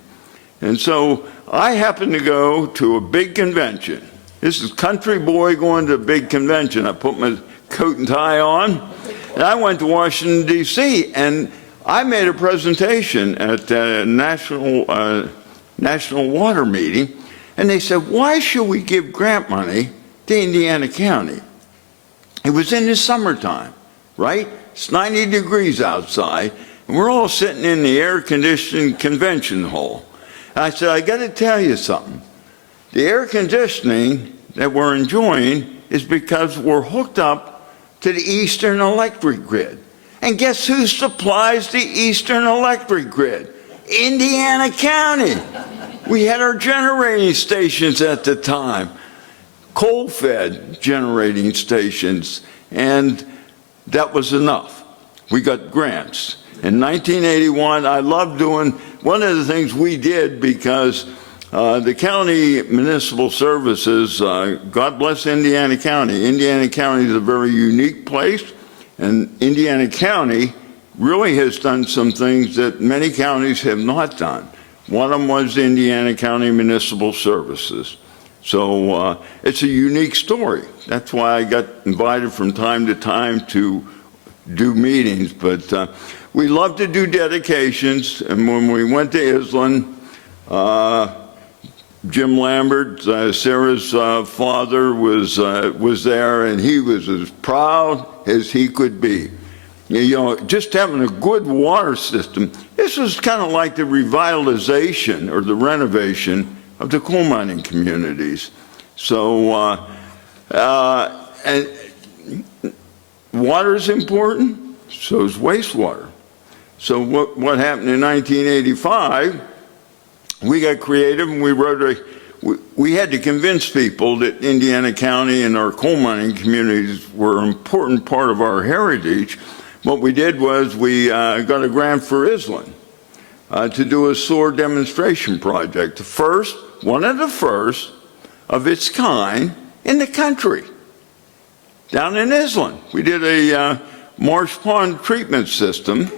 And so I happened to go to a big convention. This is country boy going to a big convention. I put my coat and tie on, and I went to Washington, D.C., and I made a presentation at the National Water Meeting, and they said, why should we give grant money to Indiana County? It was in the summertime, right? It's 90 degrees outside, and we're all sitting in the air-conditioned convention hall. And I said, I got to tell you something. The air conditioning that we're enjoying is because we're hooked up to the Eastern Electric Grid. And guess who supplies the Eastern Electric Grid? Indiana County. We had our generating stations at the time, coal-fed generating stations, and that was enough. We got grants. In 1981, I loved doing, one of the things we did because the county municipal services, God bless Indiana County. Indiana County is a very unique place, and Indiana County really has done some things that many counties have not done. One of them was Indiana County Municipal Services. So it's a unique story. That's why I got invited from time to time to do meetings, but we love to do dedications. And when we went to Iselin, Jim Lambert, Sarah's father, was there, and he was as proud as he could be. You know, just having a good water system. This was kind of like the revitalization or the renovation of the coal mining communities. So, and water is important, so is wastewater. So what happened in 1985, we got creative and we wrote we had to convince people that Indiana County and our coal mining communities were an important part of our heritage. What we did was we got a grant for Iselin to do a sewer demonstration project. One of the first of its kind in the country. Down in Iselin, we did a marsh pond treatment system.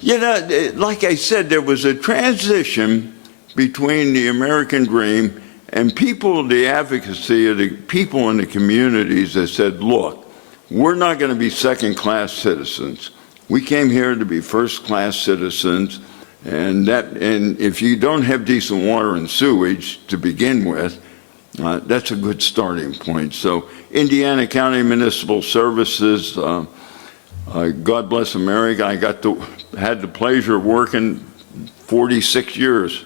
You know, like I said, there was a transition between the American dream and people, the advocacy of the people in the communities that said, look, we're not going to be second-class citizens. We came here to be first-class citizens, and if you don't have decent water and sewage to begin with, that's a good starting point. So Indiana County Municipal Services, God bless America, I had the pleasure of working 46 years.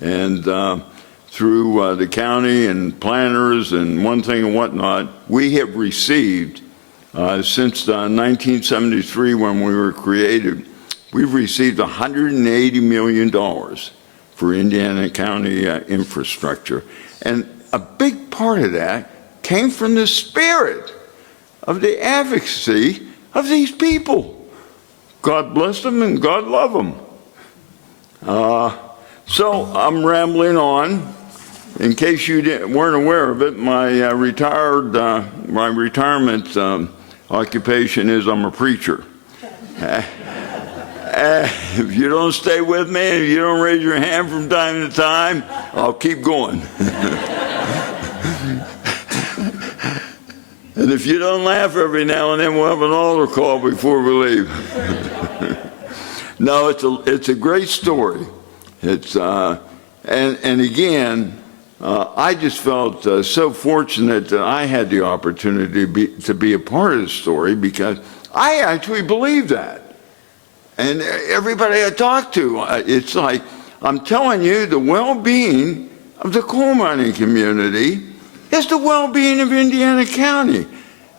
And through the county and planners and one thing and whatnot, we have received, since 1973 when we were created, we've received $180 million for Indiana County infrastructure. And a big part of that came from the spirit of the advocacy of these people. God bless them and God love them. So I'm rambling on. In case you weren't aware of it, my retirement occupation is I'm a preacher. If you don't stay with me, if you don't raise your hand from time to time, I'll keep going. And if you don't laugh every now and then, we'll have an altar call before we leave. No, it's a great story. It's and again, I just felt so fortunate that I had the opportunity to be a part of the story, because I actually believe that. And everybody I talk to, it's like, I'm telling you, the well-being of the coal mining community is the well-being of Indiana County.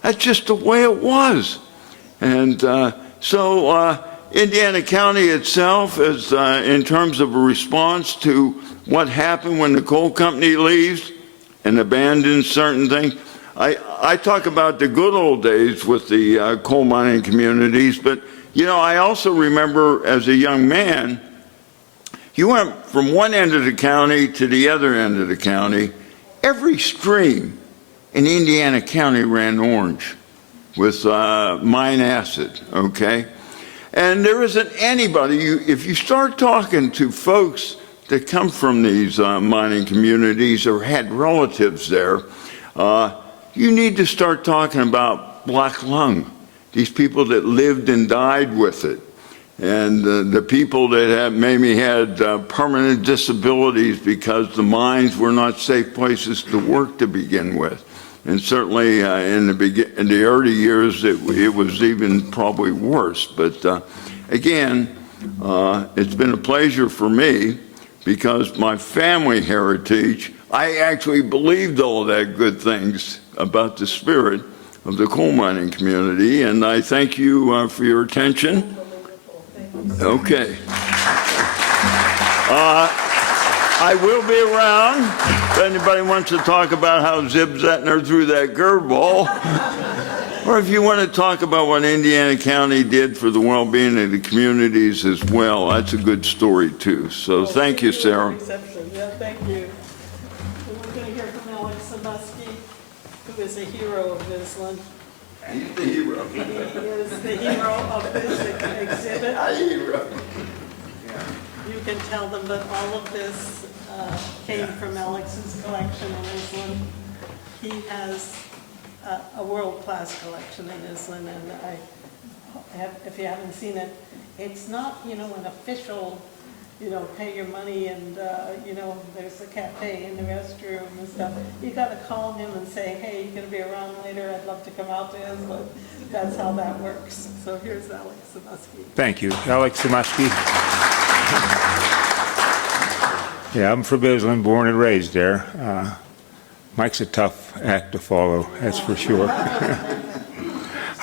That's just the way it was. And so Indiana County itself is, in terms of a response to what happened when the coal company leaves and abandons certain things, I talk about the good old days with the coal mining communities, but you know, I also remember as a young man, you went from one end of the county to the other end of the county. Every stream in Indiana County ran orange with mine acid, okay? And there isn't anybody, if you start talking to folks that come from these mining communities or had relatives there, you need to start talking about black lung. These people that lived and died with it, and the people that maybe had permanent disabilities because the mines were not safe places to work to begin with. And certainly in the early years, it was even probably worse. But again, it's been a pleasure for me, because my family heritage, I actually believed all that good things about the spirit of the coal mining community, and I thank you for your attention. Okay. I will be around if anybody wants to talk about how Zib Zettner threw that curveball, or if you want to talk about what Indiana County did for the well-being of the communities as well. That's a good story too. So thank you, Sarah. Yeah, thank you. We're going to hear from Alex Sabusky, who is a hero of Iselin. He's the hero. He is the hero of this exhibit. A hero. You can tell them that all of this came from Alex's collection in Iselin. He has a world-class collection in Iselin, and if you haven't seen it, it's not, an official, pay your money and, there's a cafe in the restroom and stuff. You gotta call him and say, hey, you gonna be around later? I'd love to come out to Iselin. That's how that works. So here's Alex Samusky. Thank you. Alex Samusky. Yeah, I'm from Iselin, born and raised there. Mike's a tough act to follow, that's for sure.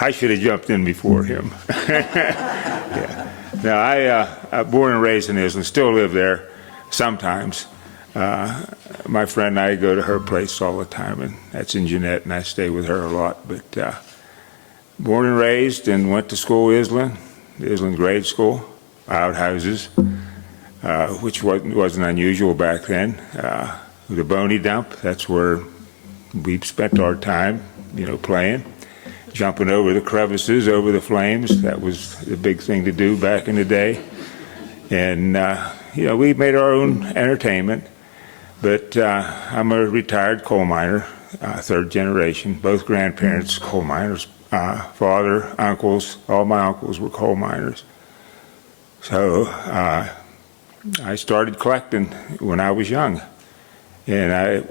I should have jumped in before him. Yeah. Now, I'm born and raised in Iselin, still live there sometimes. My friend and I go to her place all the time, and that's in Jeanette, and I stay with her a lot. But born and raised and went to school Iselin grade school, outhouses, which wasn't unusual back then. The Boney Dump, that's where we spent our time, playing. Jumping over the crevices, over the flames. That was the big thing to do back in the day. And, we made our own entertainment. But I'm a retired coal miner, third generation. Both grandparents coal miners. Father, uncles, all my uncles were coal miners. So I started collecting when I was young. And I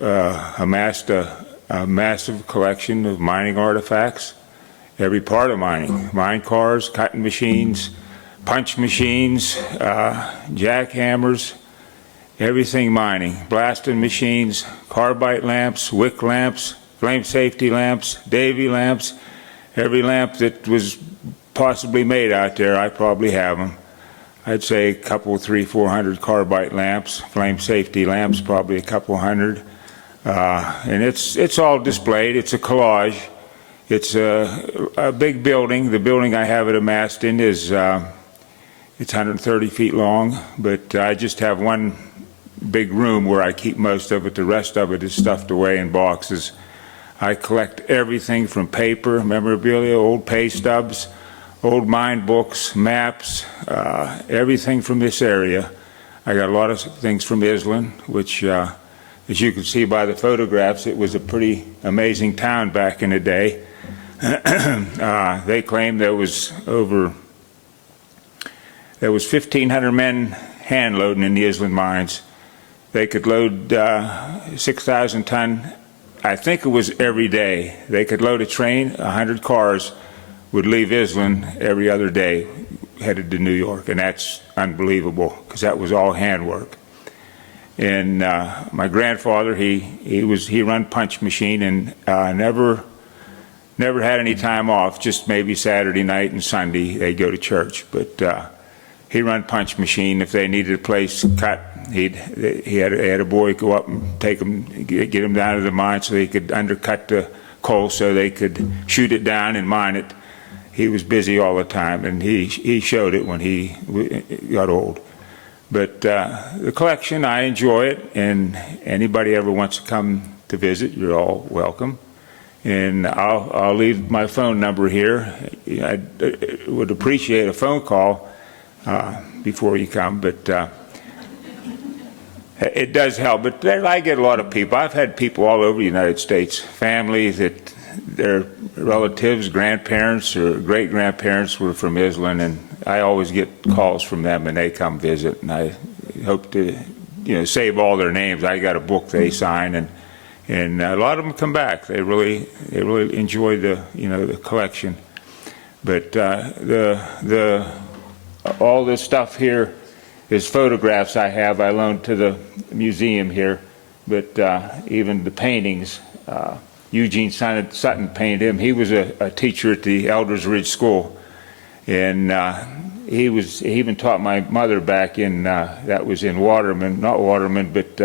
amassed a massive collection of mining artifacts. Every part of mining, mine cars, cutting machines, punch machines, jackhammers, everything mining, blasting machines, carbide lamps, wick lamps, flame safety lamps, Davy lamps, every lamp that was possibly made out there, I probably have them. I'd say a couple, 300, 400 carbide lamps, flame safety lamps, probably a couple hundred. And it's all displayed, it's a collage. It's a big building. The building I have it amassed in is it's 130 feet long, but I just have one big room where I keep most of it. The rest of it is stuffed away in boxes. I collect everything from paper, memorabilia, old pay stubs, old mine books, maps, everything from this area. I got a lot of things from Iselin, which, as you can see by the photographs, it was a pretty amazing town back in the day. They claim there was 1,500 men hand loading in the Iselin mines. They could load 6,000 ton, I think it was every day. They could load a train, 100 cars would leave Iselin every other day, headed to New York, and that's unbelievable, because that was all handwork. And my grandfather, he run punch machine and never had any time off, just maybe Saturday night and Sunday they'd go to church. But he run punch machine. If they needed a place cut, he had a boy go up and take them, get them down to the mine so they could undercut the coal so they could shoot it down and mine it. He was busy all the time, and he showed it when he got old. But the collection, I enjoy it, and anybody ever wants to come to visit, you're all welcome. And I'll leave my phone number here. I would appreciate a phone call before you come, but it does help. But I get a lot of people. I've had people all over the United States, families that their relatives, grandparents, or great-grandparents were from Iselin, and I always get calls from them, and they come visit. And I hope to, save all their names. I got a book they sign, and a lot of them come back. They really enjoy the the collection. But all this stuff here is photographs I have. I loaned to the museum here, but even the paintings. Eugene Sutton painted him. He was a teacher at the Elders Ridge School, and he even taught my mother back in that was in Waterman, not Waterman, but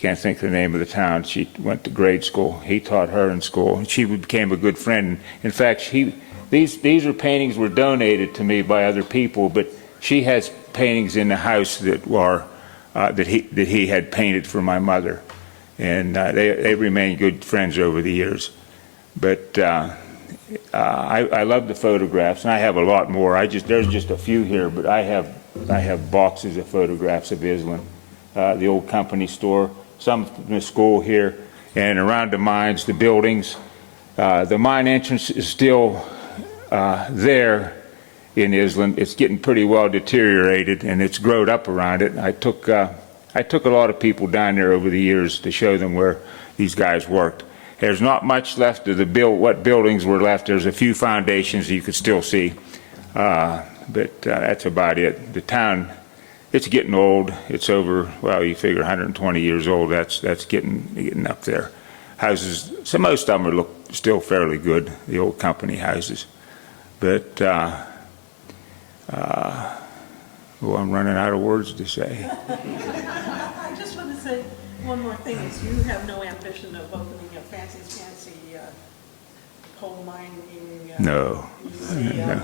can't think of the name of the town. She went to grade school. He taught her in school, and she became a good friend. In fact, these are paintings were donated to me by other people, but she has paintings in the house that were that he had painted for my mother, and they remained good friends over the years. But I love the photographs, and I have a lot more. There's just a few here, but I have I have boxes of photographs of Iselin, the old company store, some from the school here, and around the mines, the buildings. The mine entrance is still there in Iselin. It's getting pretty well deteriorated, and it's grown up around it. I took a lot of people down there over the years to show them where these guys worked. There's not much left of what buildings were left. There's a few foundations you could still see, but that's about it. The town, it's getting old. It's over, well, you figure 120 years old. That's getting up there. Houses, so most of them look still fairly good, the old company houses. But, well, I'm running out of words to say. I just want to say one more thing, is you have no ambition of opening a fancy coal mining No. museum.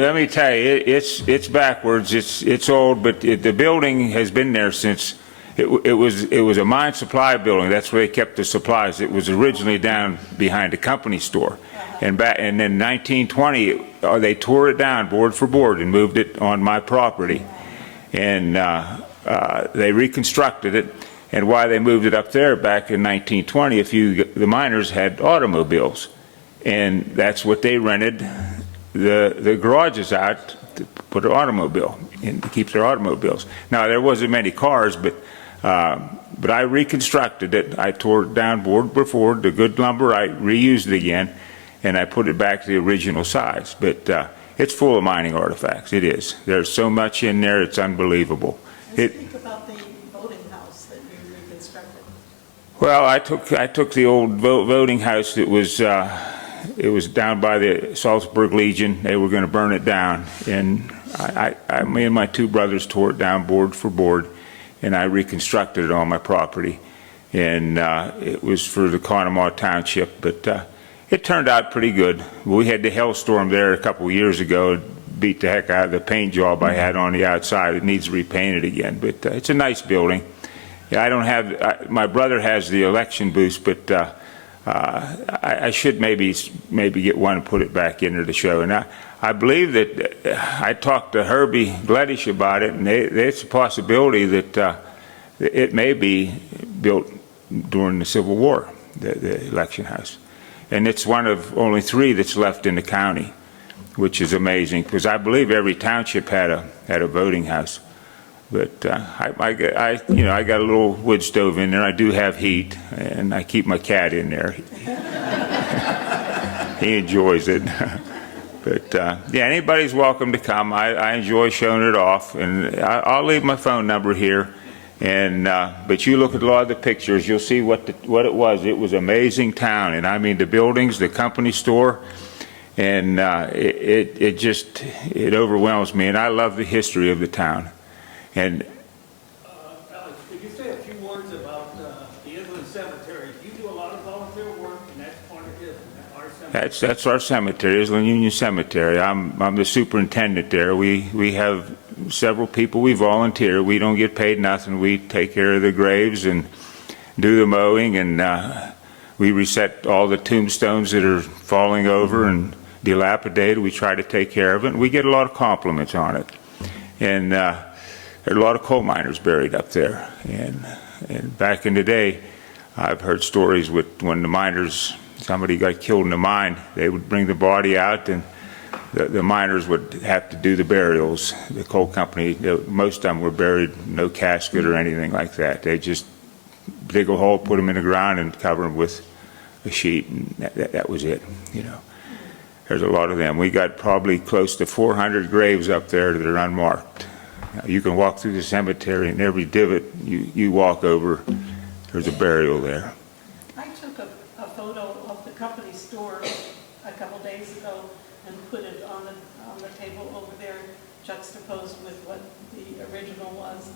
Let me tell you, it's backwards. It's old, but the building has been there since. It was a mine supply building. That's where they kept the supplies. It was originally down behind the company store, and then 1920 they tore it down board for board and moved it on my property, and they reconstructed it. And why they moved it up there back in 1920, the miners had automobiles, and that's what they rented the garages out to put an automobile in, to keep their automobiles. Now there wasn't many cars, but I reconstructed it. I tore it down board before the good lumber. I reused it again, and I put it back to the original size. But it's full of mining artifacts. It is. There's so much in there. It's unbelievable. Speak about the voting house that you reconstructed. Well, I took the old voting house that was it was down by the Salzburg Legion. They were going to burn it down, and me and my two brothers tore it down board for board, and I reconstructed it on my property. And it was for the Conemaugh Township, but it turned out pretty good. We had the hailstorm there a couple of years ago. Beat the heck out of the paint job I had on the outside. It needs repainted again, but it's a nice building. Yeah, I don't have. My brother has the election booth, but I should maybe get one and put it back into the show. And I believe that I talked to Herbie Gledish about it, and it's a possibility that it may be built during the Civil War, the election house, and it's one of only 3 that's left in the county, which is amazing, because I believe every township had a voting house. But I got a little wood stove in there. I do have heat, and I keep my cat in there. He enjoys it. But yeah, anybody's welcome to come. I enjoy showing it off, and I'll leave my phone number here. And but you look at a lot of the pictures, you'll see what it was. It was an amazing town, and I mean the buildings, the company store. And it overwhelms me, and I love the history of the town. And Alex, could you say a few words about the Iselin Cemetery? You do a lot of volunteer work, and that's part of our cemetery. that's our cemetery, Iselin Union Cemetery. I'm the superintendent there. We have several people we volunteer. We don't get paid nothing. We take care of the graves and do the mowing, and we reset all the tombstones that are falling over and dilapidated. We try to take care of it, and we get a lot of compliments on it. And there are a lot of coal miners buried up there. And back in the day, I've heard stories with when the miners, somebody got killed in the mine, they would bring the body out, and the miners would have to do the burials. The coal company, most of them were buried, no casket or anything like that. They just dig a hole, put them in the ground, and cover them with a sheet, and that was it, you know. There's a lot of them. We got probably close to 400 graves up there that are unmarked. Now, you can walk through the cemetery, and every divot you walk over, there's a burial there. I took a photo of the company store a couple days ago and put it on the table over there, juxtaposed with what the original was.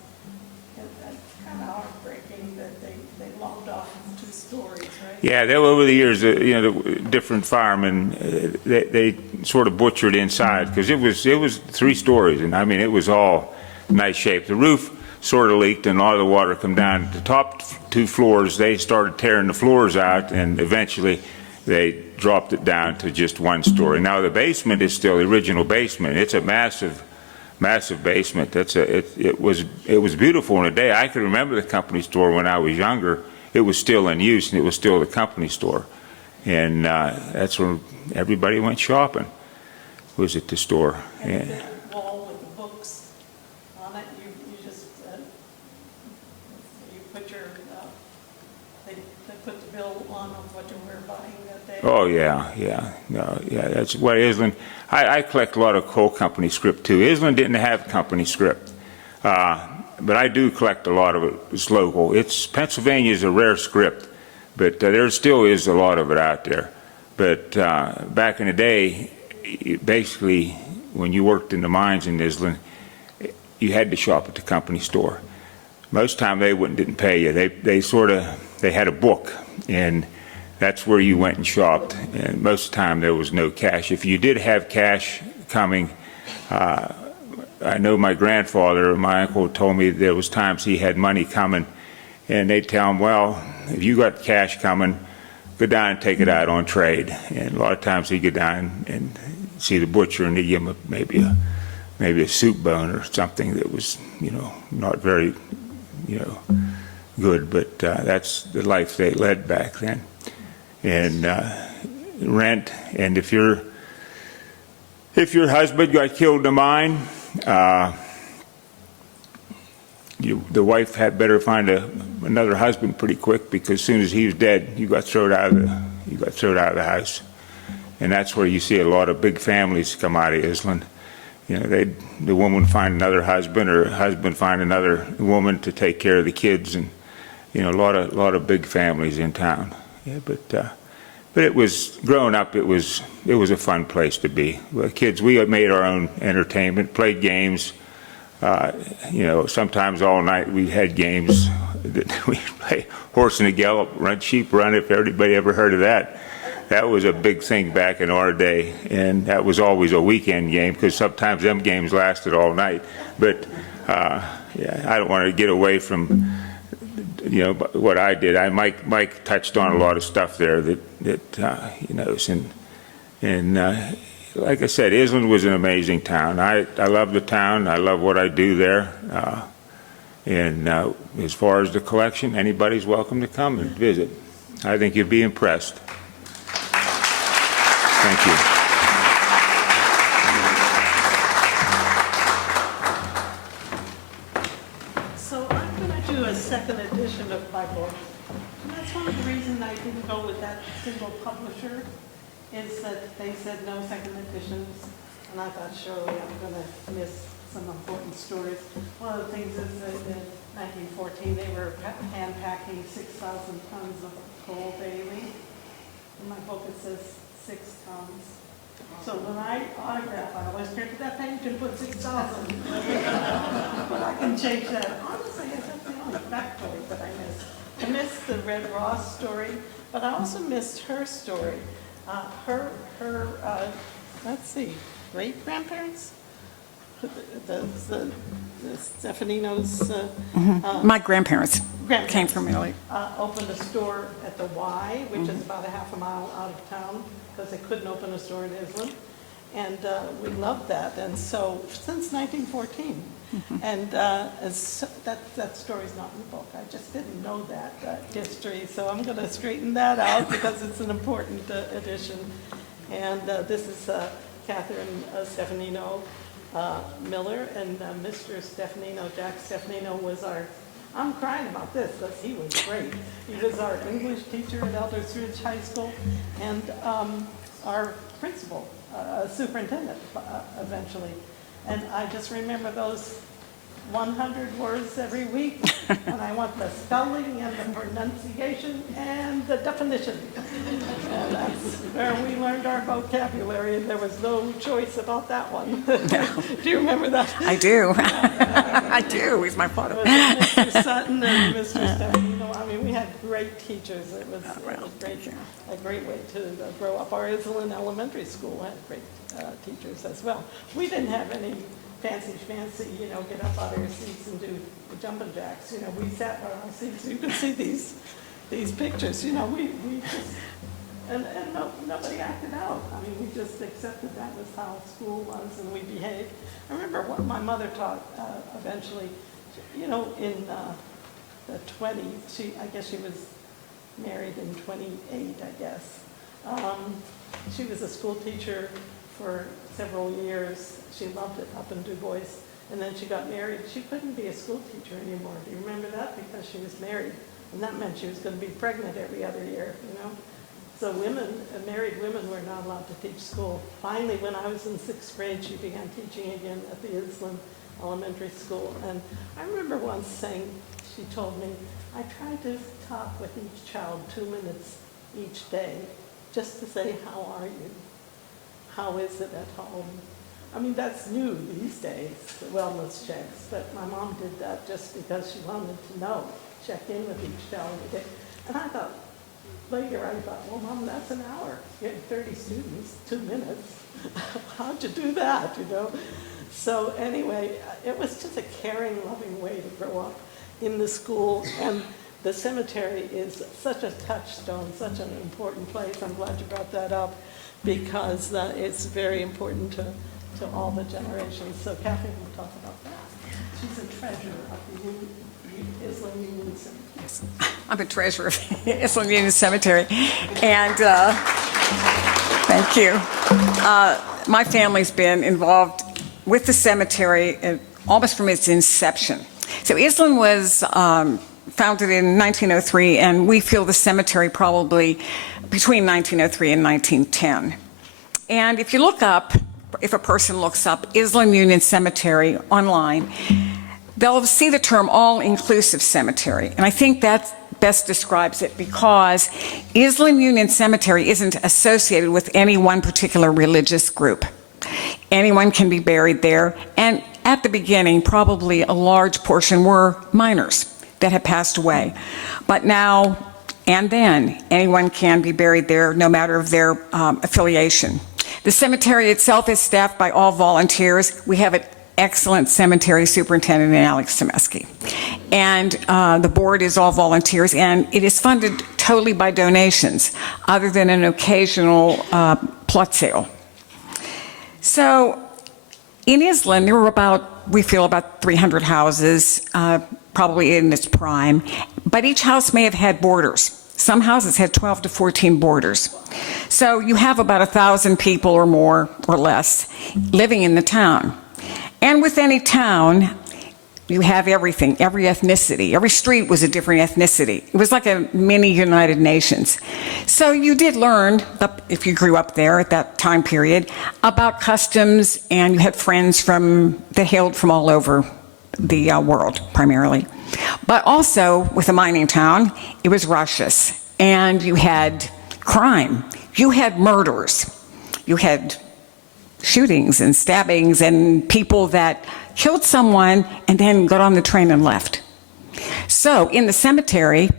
And that's kind of heartbreaking that they lobbed off 2 stories, right? Yeah, over the years, the different firemen, they sort of butchered inside, because it was 3 stories, and I mean it was all nice shape. The roof sort of leaked, and a lot of the water come down. The top 2 floors, they started tearing the floors out, and eventually they dropped it down to just one story. Now the basement is still the original basement. It's a massive basement. It was beautiful in the day. I can remember the company store when I was younger. It was still in use, and it was still the company store. And that's where everybody went shopping, was at the store. And the wall with the books on it, you just, you put your, they put the bill on of what you were buying that day. Oh, yeah. That's what Iselin, I collect a lot of coal company script, too. Iselin didn't have company script, but I do collect a lot of it. It's local. Pennsylvania is a rare script, but there still is a lot of it out there. But back in the day, basically, when you worked in the mines in Iselin, you had to shop at the company store. Most time they didn't pay you. They had a book, and that's where you went and shopped. And most of the time there was no cash. If you did have cash coming, I know my grandfather or my uncle told me there was times he had money coming, and they'd tell him, well, if you got cash coming, go down and take it out on trade. And a lot of times he'd go down and see the butcher, and he'd give him maybe a soup bone or something that was, not very, good. But that's the life they led back then. And rent, and if your husband got killed in a mine, the wife had better find another husband pretty quick, because as soon as he was dead, you got thrown out of the house. And that's where you see a lot of big families come out of Iselin. The woman find another husband, or husband find another woman to take care of the kids, and a lot of big families in town. Yeah, but it was, growing up, it was a fun place to be. Well, kids, we made our own entertainment, played games. Sometimes all night we had games that we play horse and a gallop, run, sheep run, if everybody ever heard of that. That was a big thing back in our day, and that was always a weekend game, because sometimes them games lasted all night. But I don't want to get away from what I did. Mike touched on a lot of stuff there that and like I said, Iselin was an amazing town. I love the town. I love what I do there. And as far as the collection, anybody's welcome to come and visit. I think you'd be impressed. Thank you. So I'm going to do a second edition of my book. And that's one of the reasons I didn't go with that single publisher, is that they said no second editions. And I thought, surely I'm going to miss some important stories. One of the things is that in 1914, they were hand packing 6,000 tons of coal daily. In my book, it says 6 tons. So when I autograph, I always turn to that page and put 6,000. But I can change that. Honestly, that's the only factoid that I missed. I missed the Red Ross story, but I also missed her story. Let's see, great-grandparents? The Stefanino's My grandparents came grandparents from Italy. opened a store at the Y, which is about a half a mile out of town, because they couldn't open a store in Iselin. And we loved that. And so since 1914, and that story's not in the book. I just didn't know that history. So I'm going to straighten that out because it's an important addition. And this is Catherine Stefanino Miller, and Mr. Stefanino, Jack Stefanino, was I'm crying about this because he was great. He was our English teacher at Elders Ridge High School, and our principal, superintendent eventually. And I just remember those 100 words every week, and I want the spelling and the pronunciation and the definition. And that's where we learned our vocabulary, and there was no choice about that one. Do you remember that? I do. I do. He's my father. It was Mr. Sutton and Mr. Stefanino. I mean, we had great teachers. It was a great way to grow up. Our Iselin Elementary School had great teachers as well. We didn't have any fancy, get up out of your seats and do the jumping jacks. We sat on our seats. You can see these pictures. We just And nobody acted out. I mean, we just accepted that was how school was, and we behaved. I remember what my mother taught eventually, in the 20s. I guess she was married in 28, I guess. She was a school teacher for several years. She loved it up in Du Bois. And then she got married. She couldn't be a school teacher anymore. Do you remember that? Because she was married. And that meant she was going to be pregnant every other year, So married women were not allowed to teach school. Finally, when I was in 6th grade, she began teaching again at the Iselin Elementary School. And I remember once saying, she told me, I try to talk with each child 2 minutes each day, just to say, how are you? How is it at home? I mean, that's new these days, the wellness checks, but my mom did that just because she wanted to know, check in with each child every day. And I thought, later I thought, well, Mom, that's an hour. You had 30 students, 2 minutes. How'd you do that, So anyway, it was just a caring, loving way to grow up in the school. And the cemetery is such a touchstone, such an important place. I'm glad you brought that up because it's very important to all the generations. So Kathy will talk about that. She's a treasurer of the Iselin Union Cemetery. Yes. I'm a treasurer of Iselin Union Cemetery. And thank you. My family's been involved with the cemetery almost from its inception. So Iselin was founded in 1903, and we feel the cemetery probably between 1903 and 1910. And if you look up, if a person looks up Iselin Union Cemetery online, they'll see the term all-inclusive cemetery. And I think that best describes it because Iselin Union Cemetery isn't associated with any one particular religious group. Anyone can be buried there. And at the beginning, probably a large portion were minors that had passed away. But now and then, anyone can be buried there no matter of their affiliation. The cemetery itself is staffed by all volunteers. We have an excellent cemetery superintendent in Alex Semeski. And the board is all volunteers, and it is funded totally by donations, other than an occasional plot sale. So in Iselin, there were we feel about 300 houses, probably in its prime, but each house may have had boarders. Some houses had 12 to 14 boarders. So you have about 1,000 people or more or less living in the town. And with any town, you have everything, every ethnicity. Every street was a different ethnicity. It was like a mini United Nations. So you did learn, if you grew up there at that time period, about customs, and you had friends that hailed from all over the world, primarily. But also, with a mining town, it was rushous. And you had crime. You had murders. You had shootings and stabbings and people that killed someone and then got on the train and left. So in the cemetery,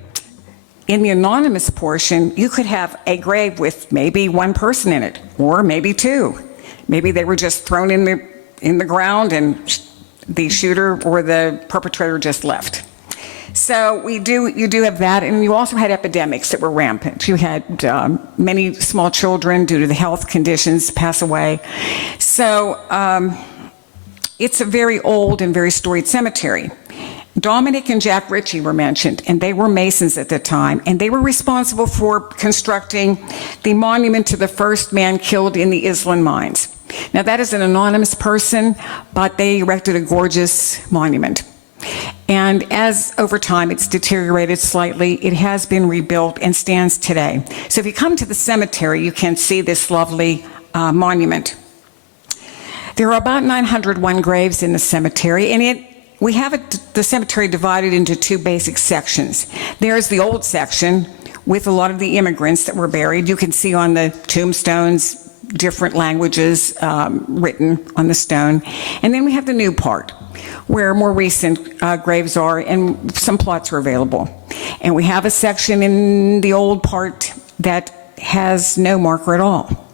in the anonymous portion, you could have a grave with maybe one person in it, or maybe two. Maybe they were just thrown in the ground and the shooter or the perpetrator just left. So you do have that, and you also had epidemics that were rampant. You had many small children, due to the health conditions, pass away. So it's a very old and very storied cemetery. Dominic and Jack Ritchie were mentioned, and they were Masons at the time, and they were responsible for constructing the monument to the first man killed in the Iselin mines. Now, that is an anonymous person, but they erected a gorgeous monument. And as over time it's deteriorated slightly, it has been rebuilt and stands today. So if you come to the cemetery, you can see this lovely monument. There are about 901 graves in the cemetery, and we have the cemetery divided into two basic sections. There's the old section with a lot of the immigrants that were buried. You can see on the tombstones different languages written on the stone. And then we have the new part, where more recent graves are, and some plots are available. And we have a section in the old part that has no marker at all.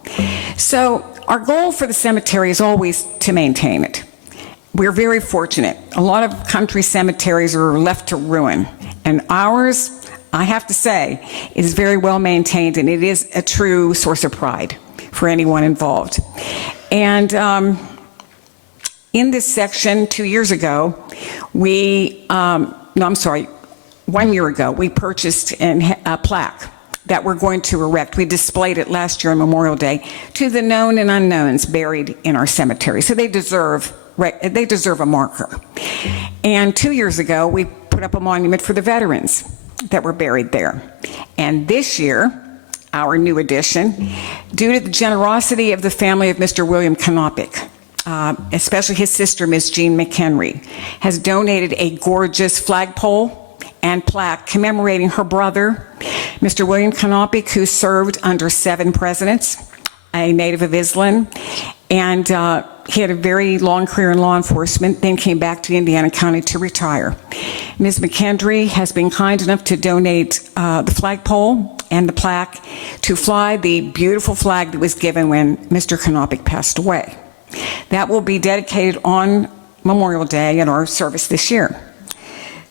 So our goal for the cemetery is always to maintain it. We're very fortunate. A lot of country cemeteries are left to ruin, and ours I have to say, is very well maintained, and it is a true source of pride for anyone involved. And in this section 2 years ago, 1 year ago, we purchased a plaque that we're going to erect. We displayed it last year on Memorial Day to the known and unknowns buried in our cemetery. So they deserve a marker. And 2 years ago, we put up a monument for the veterans that were buried there. And this year, our new addition, due to the generosity of the family of Mr. William Knopick, especially his sister, Miss Jean McHenry, has donated a gorgeous flagpole and plaque commemorating her brother, Mr. William Knopick, who served under 7 presidents, a native of Iselin, and he had a very long career in law enforcement, then came back to Indiana County to retire. Ms. McHenry has been kind enough to donate the flagpole and the plaque to fly the beautiful flag that was given when Mr. Knopick passed away. That will be dedicated on Memorial Day in our service this year.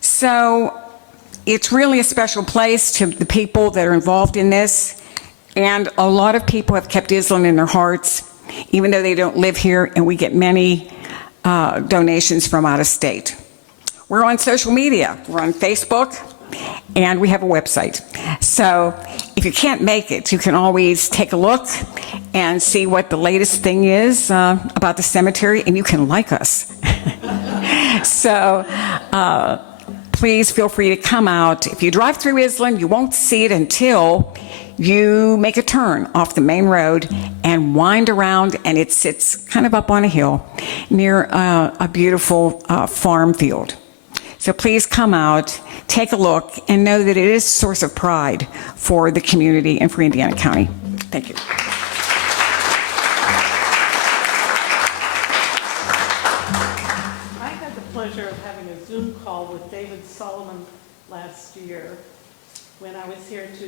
So it's really a special place to the people that are involved in this, and a lot of people have kept Iselin in their hearts, even though they don't live here, and we get many donations from out of state. We're on social media. We're on Facebook, and we have a website. So if you can't make it, you can always take a look and see what the latest thing is about the cemetery, and you can like us. So please feel free to come out. If you drive through Iselin, you won't see it until you make a turn off the main road and wind around, and it sits kind of up on a hill near a beautiful farm field. So please come out, take a look, and know that it is a source of pride for the community and for Indiana County. Thank you. I had the pleasure of having a Zoom call with David Solomon last year when I was here to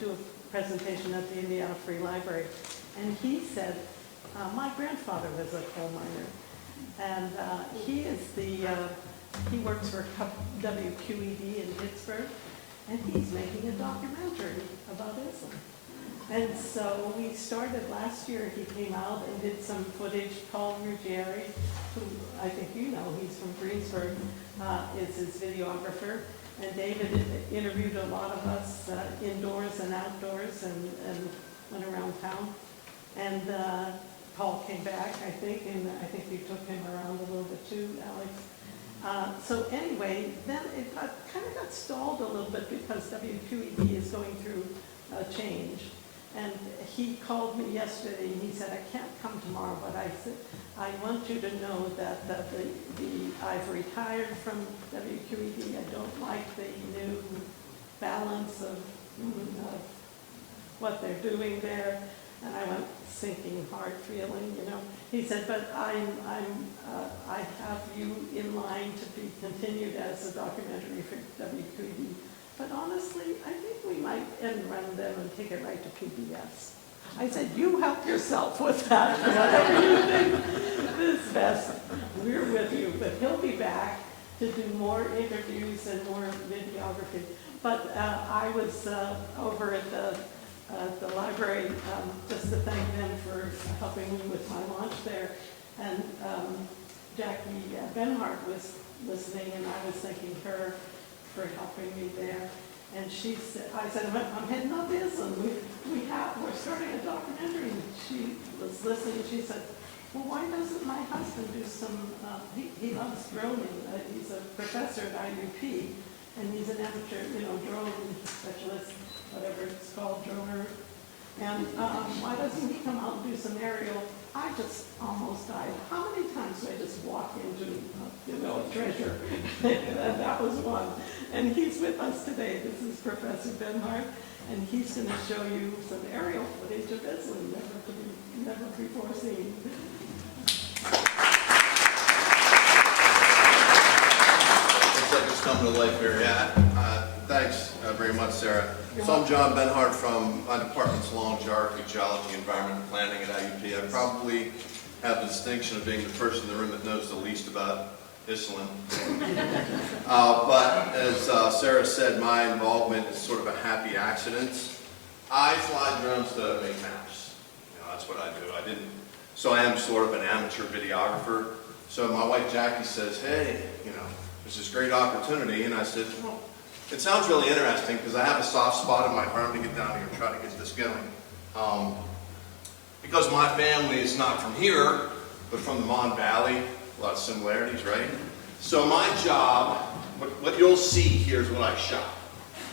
do a presentation at the Indiana Free Library. And he said, my grandfather was a coal miner, and he works for WQED in Pittsburgh, and he's making a documentary about Iselin. And so we started last year. He came out and did some footage. Paul Ruggieri, who I think you know, he's from Greensburg, is his videographer. And David interviewed a lot of us indoors and outdoors and went around town. And Paul came back, I think, and I think you took him around a little bit too, Alex. So anyway, then it kind of got stalled a little bit because WQED is going through a change. And he called me yesterday and he said, I can't come tomorrow, but I said, I want you to know that I've retired from WQED. I don't like the new balance of what they're doing there. And I went sinking heart feeling, you know. He said, but I have you in line to be continued as a documentary for WQED. But honestly, I think we might end run them and take it right to PBS. I said, you help yourself with that. Whatever you think is best, we're with you. But he'll be back to do more interviews and more videography. But I was over at the library just to thank them for helping me with my launch there. And Jackie Benhart was listening, and I was thanking her for helping me there. And she said, I said, I'm heading up Iselin. We're starting a documentary. And she was listening. She said, well, why doesn't my husband do some, he loves droning. He's a professor at IUP, and he's an amateur, drone specialist, whatever it's called, droner. And why doesn't he come out and do some aerial? I just almost died. How many times did I just walk into, a treasure? And that was one. And he's with us today. This is Professor Benhart, and he's going to show you some aerial footage of Iselin, never before seen. Looks like it's coming to life here. Yeah. Thanks very much, Sarah. So I'm John Benhart from my department's Law and Geography, Geology, Environment, and Planning at IUP. I probably have the distinction of being the person in the room that knows the least about Iselin. But as Sarah said, my involvement is sort of a happy accident. I fly drones to make maps. That's what I do. So I am sort of an amateur videographer. So my wife Jackie says, hey, there's this great opportunity. And I said, well, it sounds really interesting because I have a soft spot in my heart to get down here and try to get this going. Because my family is not from here, but from the Mon Valley. A lot of similarities, right? So my job, what you'll see here is what I shot.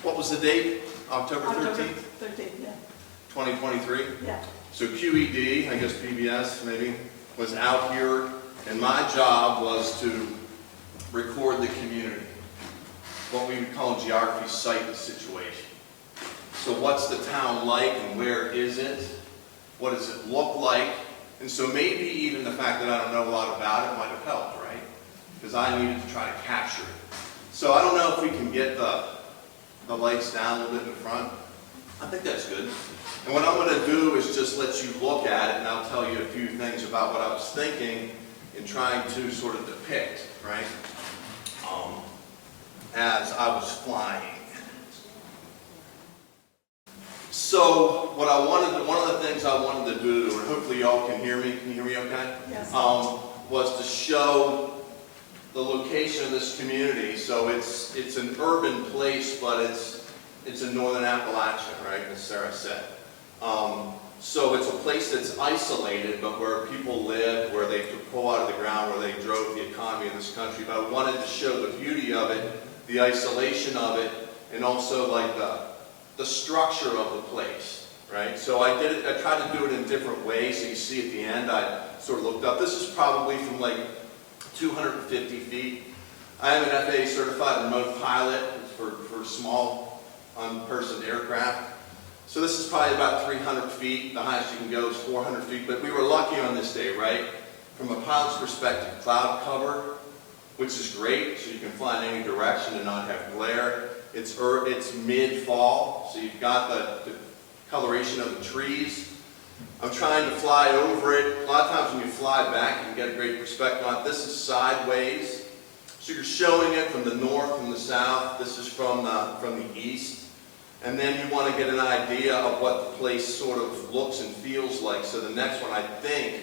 What was the date? October 13th? October 13th, yeah. 2023? Yeah. So QED, I guess PBS maybe, was out here, and my job was to record the community. What we would call in geography, site the situation. So what's the town like and where is it? What does it look like? And so maybe even the fact that I don't know a lot about it might have helped, right? Because I needed to try to capture it. So I don't know if we can get the lights down a little bit in the front. I think that's good. And what I'm going to do is just let you look at it, and I'll tell you a few things about what I was thinking in trying to sort of depict, right, as I was flying. So what I wanted, one of the things I wanted to do, and hopefully y'all can hear me. Can you hear me okay? Yes. Was to show the location of this community. So it's an urban place, but it's in northern Appalachia, right, as Sarah said. So it's a place that's isolated, but where people live, where they took coal out of the ground, where they drove the economy of this country. But I wanted to show the beauty of it, the isolation of it, and also like the structure of the place, right? So I tried to do it in different ways. So you see at the end, I sort of looked up. This is probably from like 250 feet. I am an FAA certified remote pilot for small unpersoned aircraft. So this is probably about 300 feet. The highest you can go is 400 feet. But we were lucky on this day, right? From a pilot's perspective, cloud cover, which is great, so you can fly in any direction and not have glare. It's mid-fall, so you've got the coloration of the trees. I'm trying to fly over it. A lot of times when you fly back, you can get a great perspective on it. This is sideways. So you're showing it from the north, from the south. This is from the east. And then you want to get an idea of what the place sort of looks and feels like. So the next one, I think,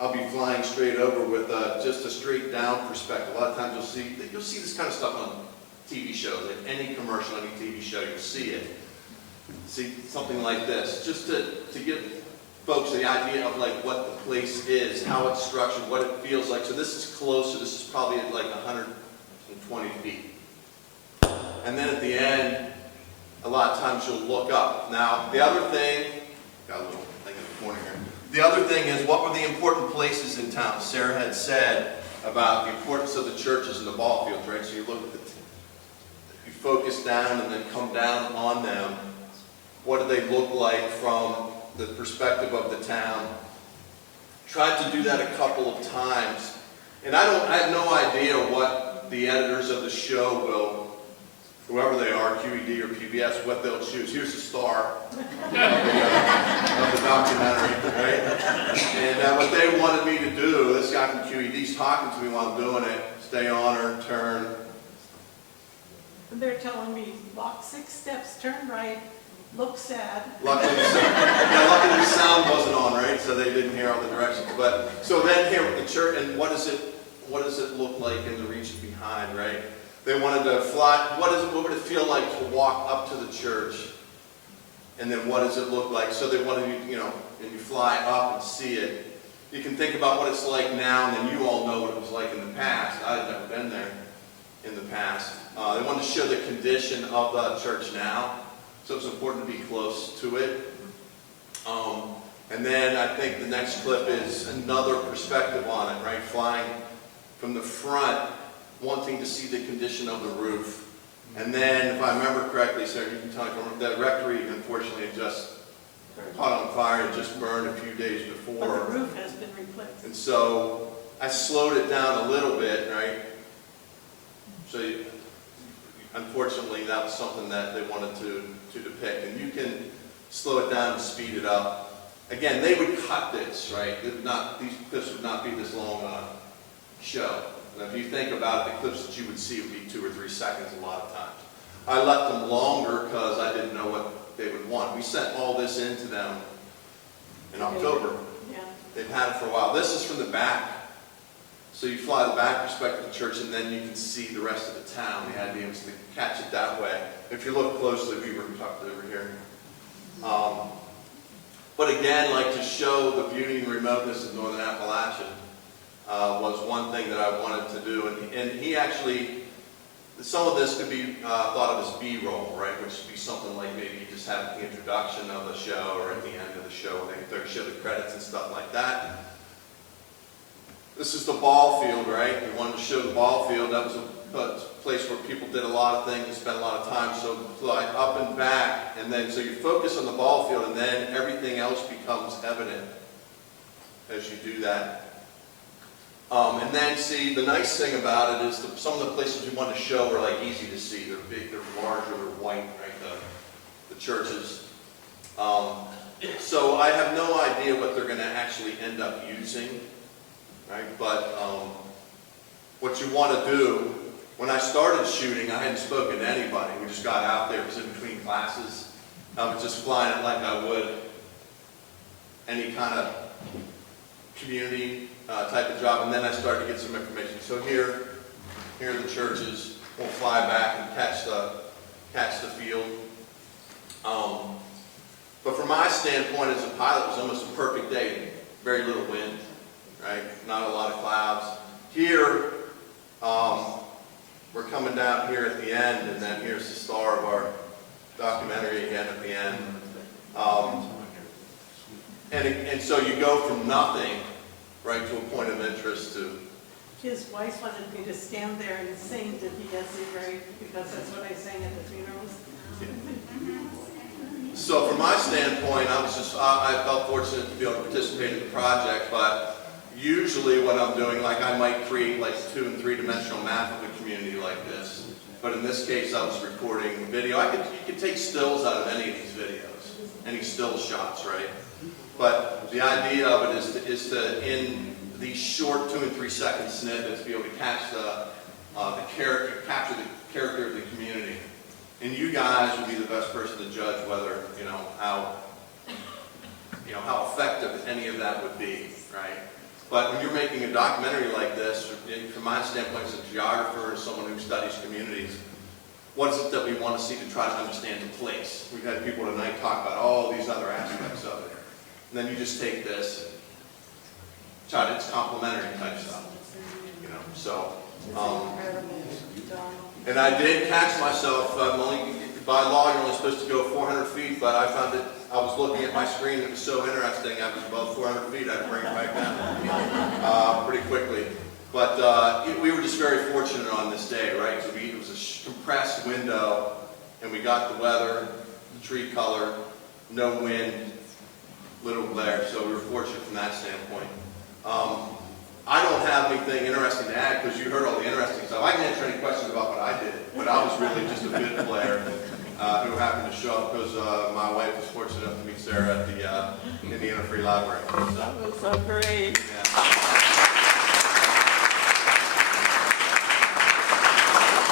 I'll be flying straight over with just a straight down perspective. A lot of times you'll see this kind of stuff on TV shows, like any commercial, any TV show, you'll see it. See something like this, just to give folks the idea of like what the place is, how it's structured, what it feels like. So this is closer. This is probably at like 120 feet. And then at the end, a lot of times you'll look up. Now, the other thing, got a little thing in the corner here. The other thing is, what were the important places in town? Sarah had said about the importance of the churches and the ball fields, right? So you look at you focus down and then come down on them. What do they look like from the perspective of the town? Tried to do that a couple of times. And I have no idea what the editors of the show will, whoever they are, QED or PBS, what they'll choose. Here's the star of the documentary, right? And what they wanted me to do, this guy from QED's talking to me while I'm doing it, stay on her, turn. And they're telling me, walk 6 steps, turn right, look sad. Luckily the sound wasn't on, right? So they didn't hear all the directions. But so then here with the church, and what does it look like in the region behind, right? They wanted to fly. What would it feel like to walk up to the church? And then what does it look like? So they wanted you, and you fly up and see it. You can think about what it's like now, and then you all know what it was like in the past. I had never been there in the past. They wanted to show the condition of the church now. So it's important to be close to it. And then I think the next clip is another perspective on it, right? Flying from the front, wanting to see the condition of the roof. And then, if I remember correctly, Sarah, you can tell me, the rectory, unfortunately, had just caught on fire and just burned a few days before. But the roof has been replaced. And so I slowed it down a little bit, right? So unfortunately, that was something that they wanted to depict. And you can slow it down and speed it up. Again, they would cut this, right? This would not be this long a show. And if you think about it, the clips that you would see would be 2 or 3 seconds a lot of times. I left them longer because I didn't know what they would want. We sent all this into them in October. Yeah. They've had it for a while. This is from the back. So you fly the back perspective of the church, and then you can see the rest of the town. The idea was to catch it that way. If you look closely, we were tucked over here. But again, like to show the beauty and remoteness of northern Appalachia was one thing that I wanted to do. And he actually, some of this could be thought of as B-roll, right? Which would be something like maybe you just have the introduction of the show or at the end of the show, they show the credits and stuff like that. This is the ball field, right? We wanted to show the ball field. That was a place where people did a lot of things and spent a lot of time. So like up and back, and then so you focus on the ball field, and then everything else becomes evident as you do that. And then see, the nice thing about it is some of the places we wanted to show were like easy to see. They're big, they're larger, they're white, right? The churches. So I have no idea what they're going to actually end up using. Right? But what you want to do, when I started shooting, I hadn't spoken to anybody. We just got out there. It was in between classes. I was just flying it like I would any kind of community type of job. And then I started to get some information. So here are the churches. We'll fly back and catch the field. But from my standpoint as a pilot, it was almost a perfect day. Very little wind. Right? Not a lot of clouds. Here, we're coming down here at the end, and then here's the star of our documentary again at the end. And so you go from nothing, right, to a point of interest to... His wife wanted me to stand there and sing "Did He Get You Right?" because that's what I sang at the funerals. So from my standpoint, I felt fortunate to be able to participate in the project, but usually what I'm doing, like I might create like a 2- and 3-dimensional map of a community like this. But in this case, I was recording video. You could take stills out of any of these videos, any still shots, right? But the idea of it is to in these short 2- and 3-second snippets, be able to capture the character of the community. And you guys would be the best person to judge whether, how effective any of that would be, right? But when you're making a documentary like this, from my standpoint as a geographer, as someone who studies communities, what is it that we want to see to try to understand the place? We've had people tonight talk about all these other aspects of it. And then you just take this and try to, it's complementary type stuff, so. And I did catch myself, by law you're only supposed to go 400 feet, but I found it, I was looking at my screen, it was so interesting, I was above 400 feet, I had to bring it back down pretty quickly. But we were just very fortunate on this day, right? So it was a compressed window, and we got the weather, the tree color, no wind, little glare, so we were fortunate from that standpoint. I don't have anything interesting to add because you heard all the interesting stuff. I can answer any questions about what I did, but I was really just a bit player who happened to show up because my wife was fortunate enough to meet Sarah at the Indiana Free Library. That was so great. Yeah.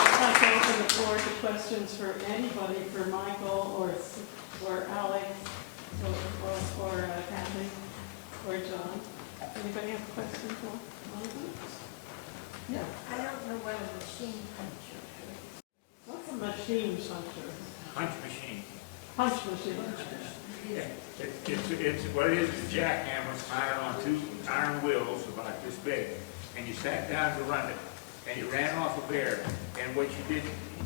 I'd like to open the floor to questions for anybody, for Michael or Alex or Kathy or John. Anybody have questions for Monica? Yeah. I don't know what a machine puncher is. What's a machine puncher? Punch machine. Punch machine. It's what it is a jackhammer mounted on 2 iron wheels about this big, and you sat down to run it, and you ran off a bear. And what you did,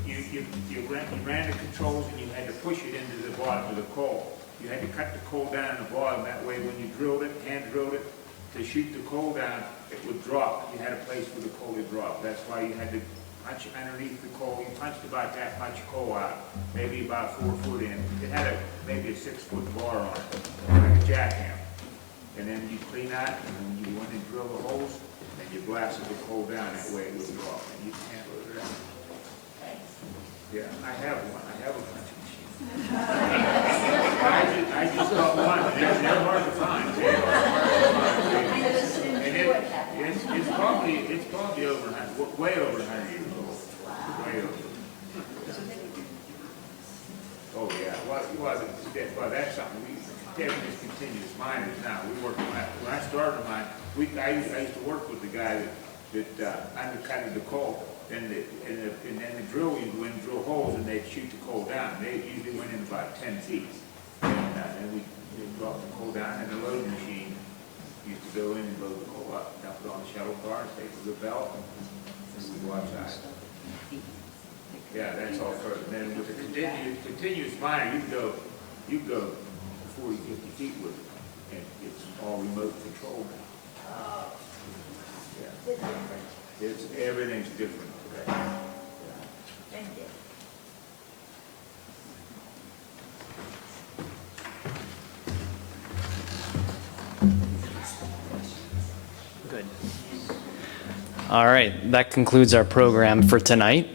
you ran the controls, and you had to push it into the bottom of the coal. You had to cut the coal down in the bottom. That way, when you drilled it, hand drilled it, to shoot the coal down, it would drop. You had a place where the coal would drop. That's why you had to punch underneath the coal. You punched about that much coal out, maybe about 4 foot in. It had maybe a 6-foot bar on it, like a jackhammer. And then you clean out, and then you went and drill the holes, and you blasted the coal down. That way it would drop, and you can't load it out. Yeah, I have one. I have a punching machine. I just got one. They're hard to find. And it's probably over 100 way over 100 years old. Way over. Oh, yeah. Well, that's something we definitely as continuous miners now. We work when I started mine. I used to work with the guy that undercutted the coal, and then the drill, you go in and drill holes, and they'd shoot the coal down. They usually went in about 10 feet, and we dropped the coal down, and the loading machine used to go in and load the coal up, dump it on the shuttle car, take the belt, and we go outside. Yeah, that's all for it. And then with a continuous miner, you go 40, 50 feet with it, and it's all remote control now. Yeah. Everything's different today. Thank you. Good. All right, that concludes our program for tonight.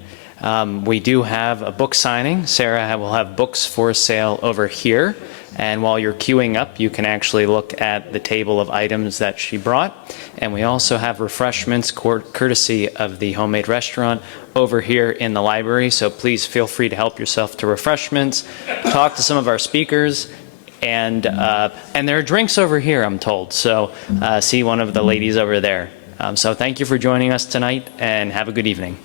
We do have a book signing. Sarah will have books for sale over here. And while you're queuing up, you can actually look at the table of items that she brought. And we also have refreshments courtesy of the homemade restaurant over here in the library. So please feel free to help yourself to refreshments, talk to some of our speakers, and there are drinks over here, I'm told. So see one of the ladies over there. So thank you for joining us tonight, and have a good evening.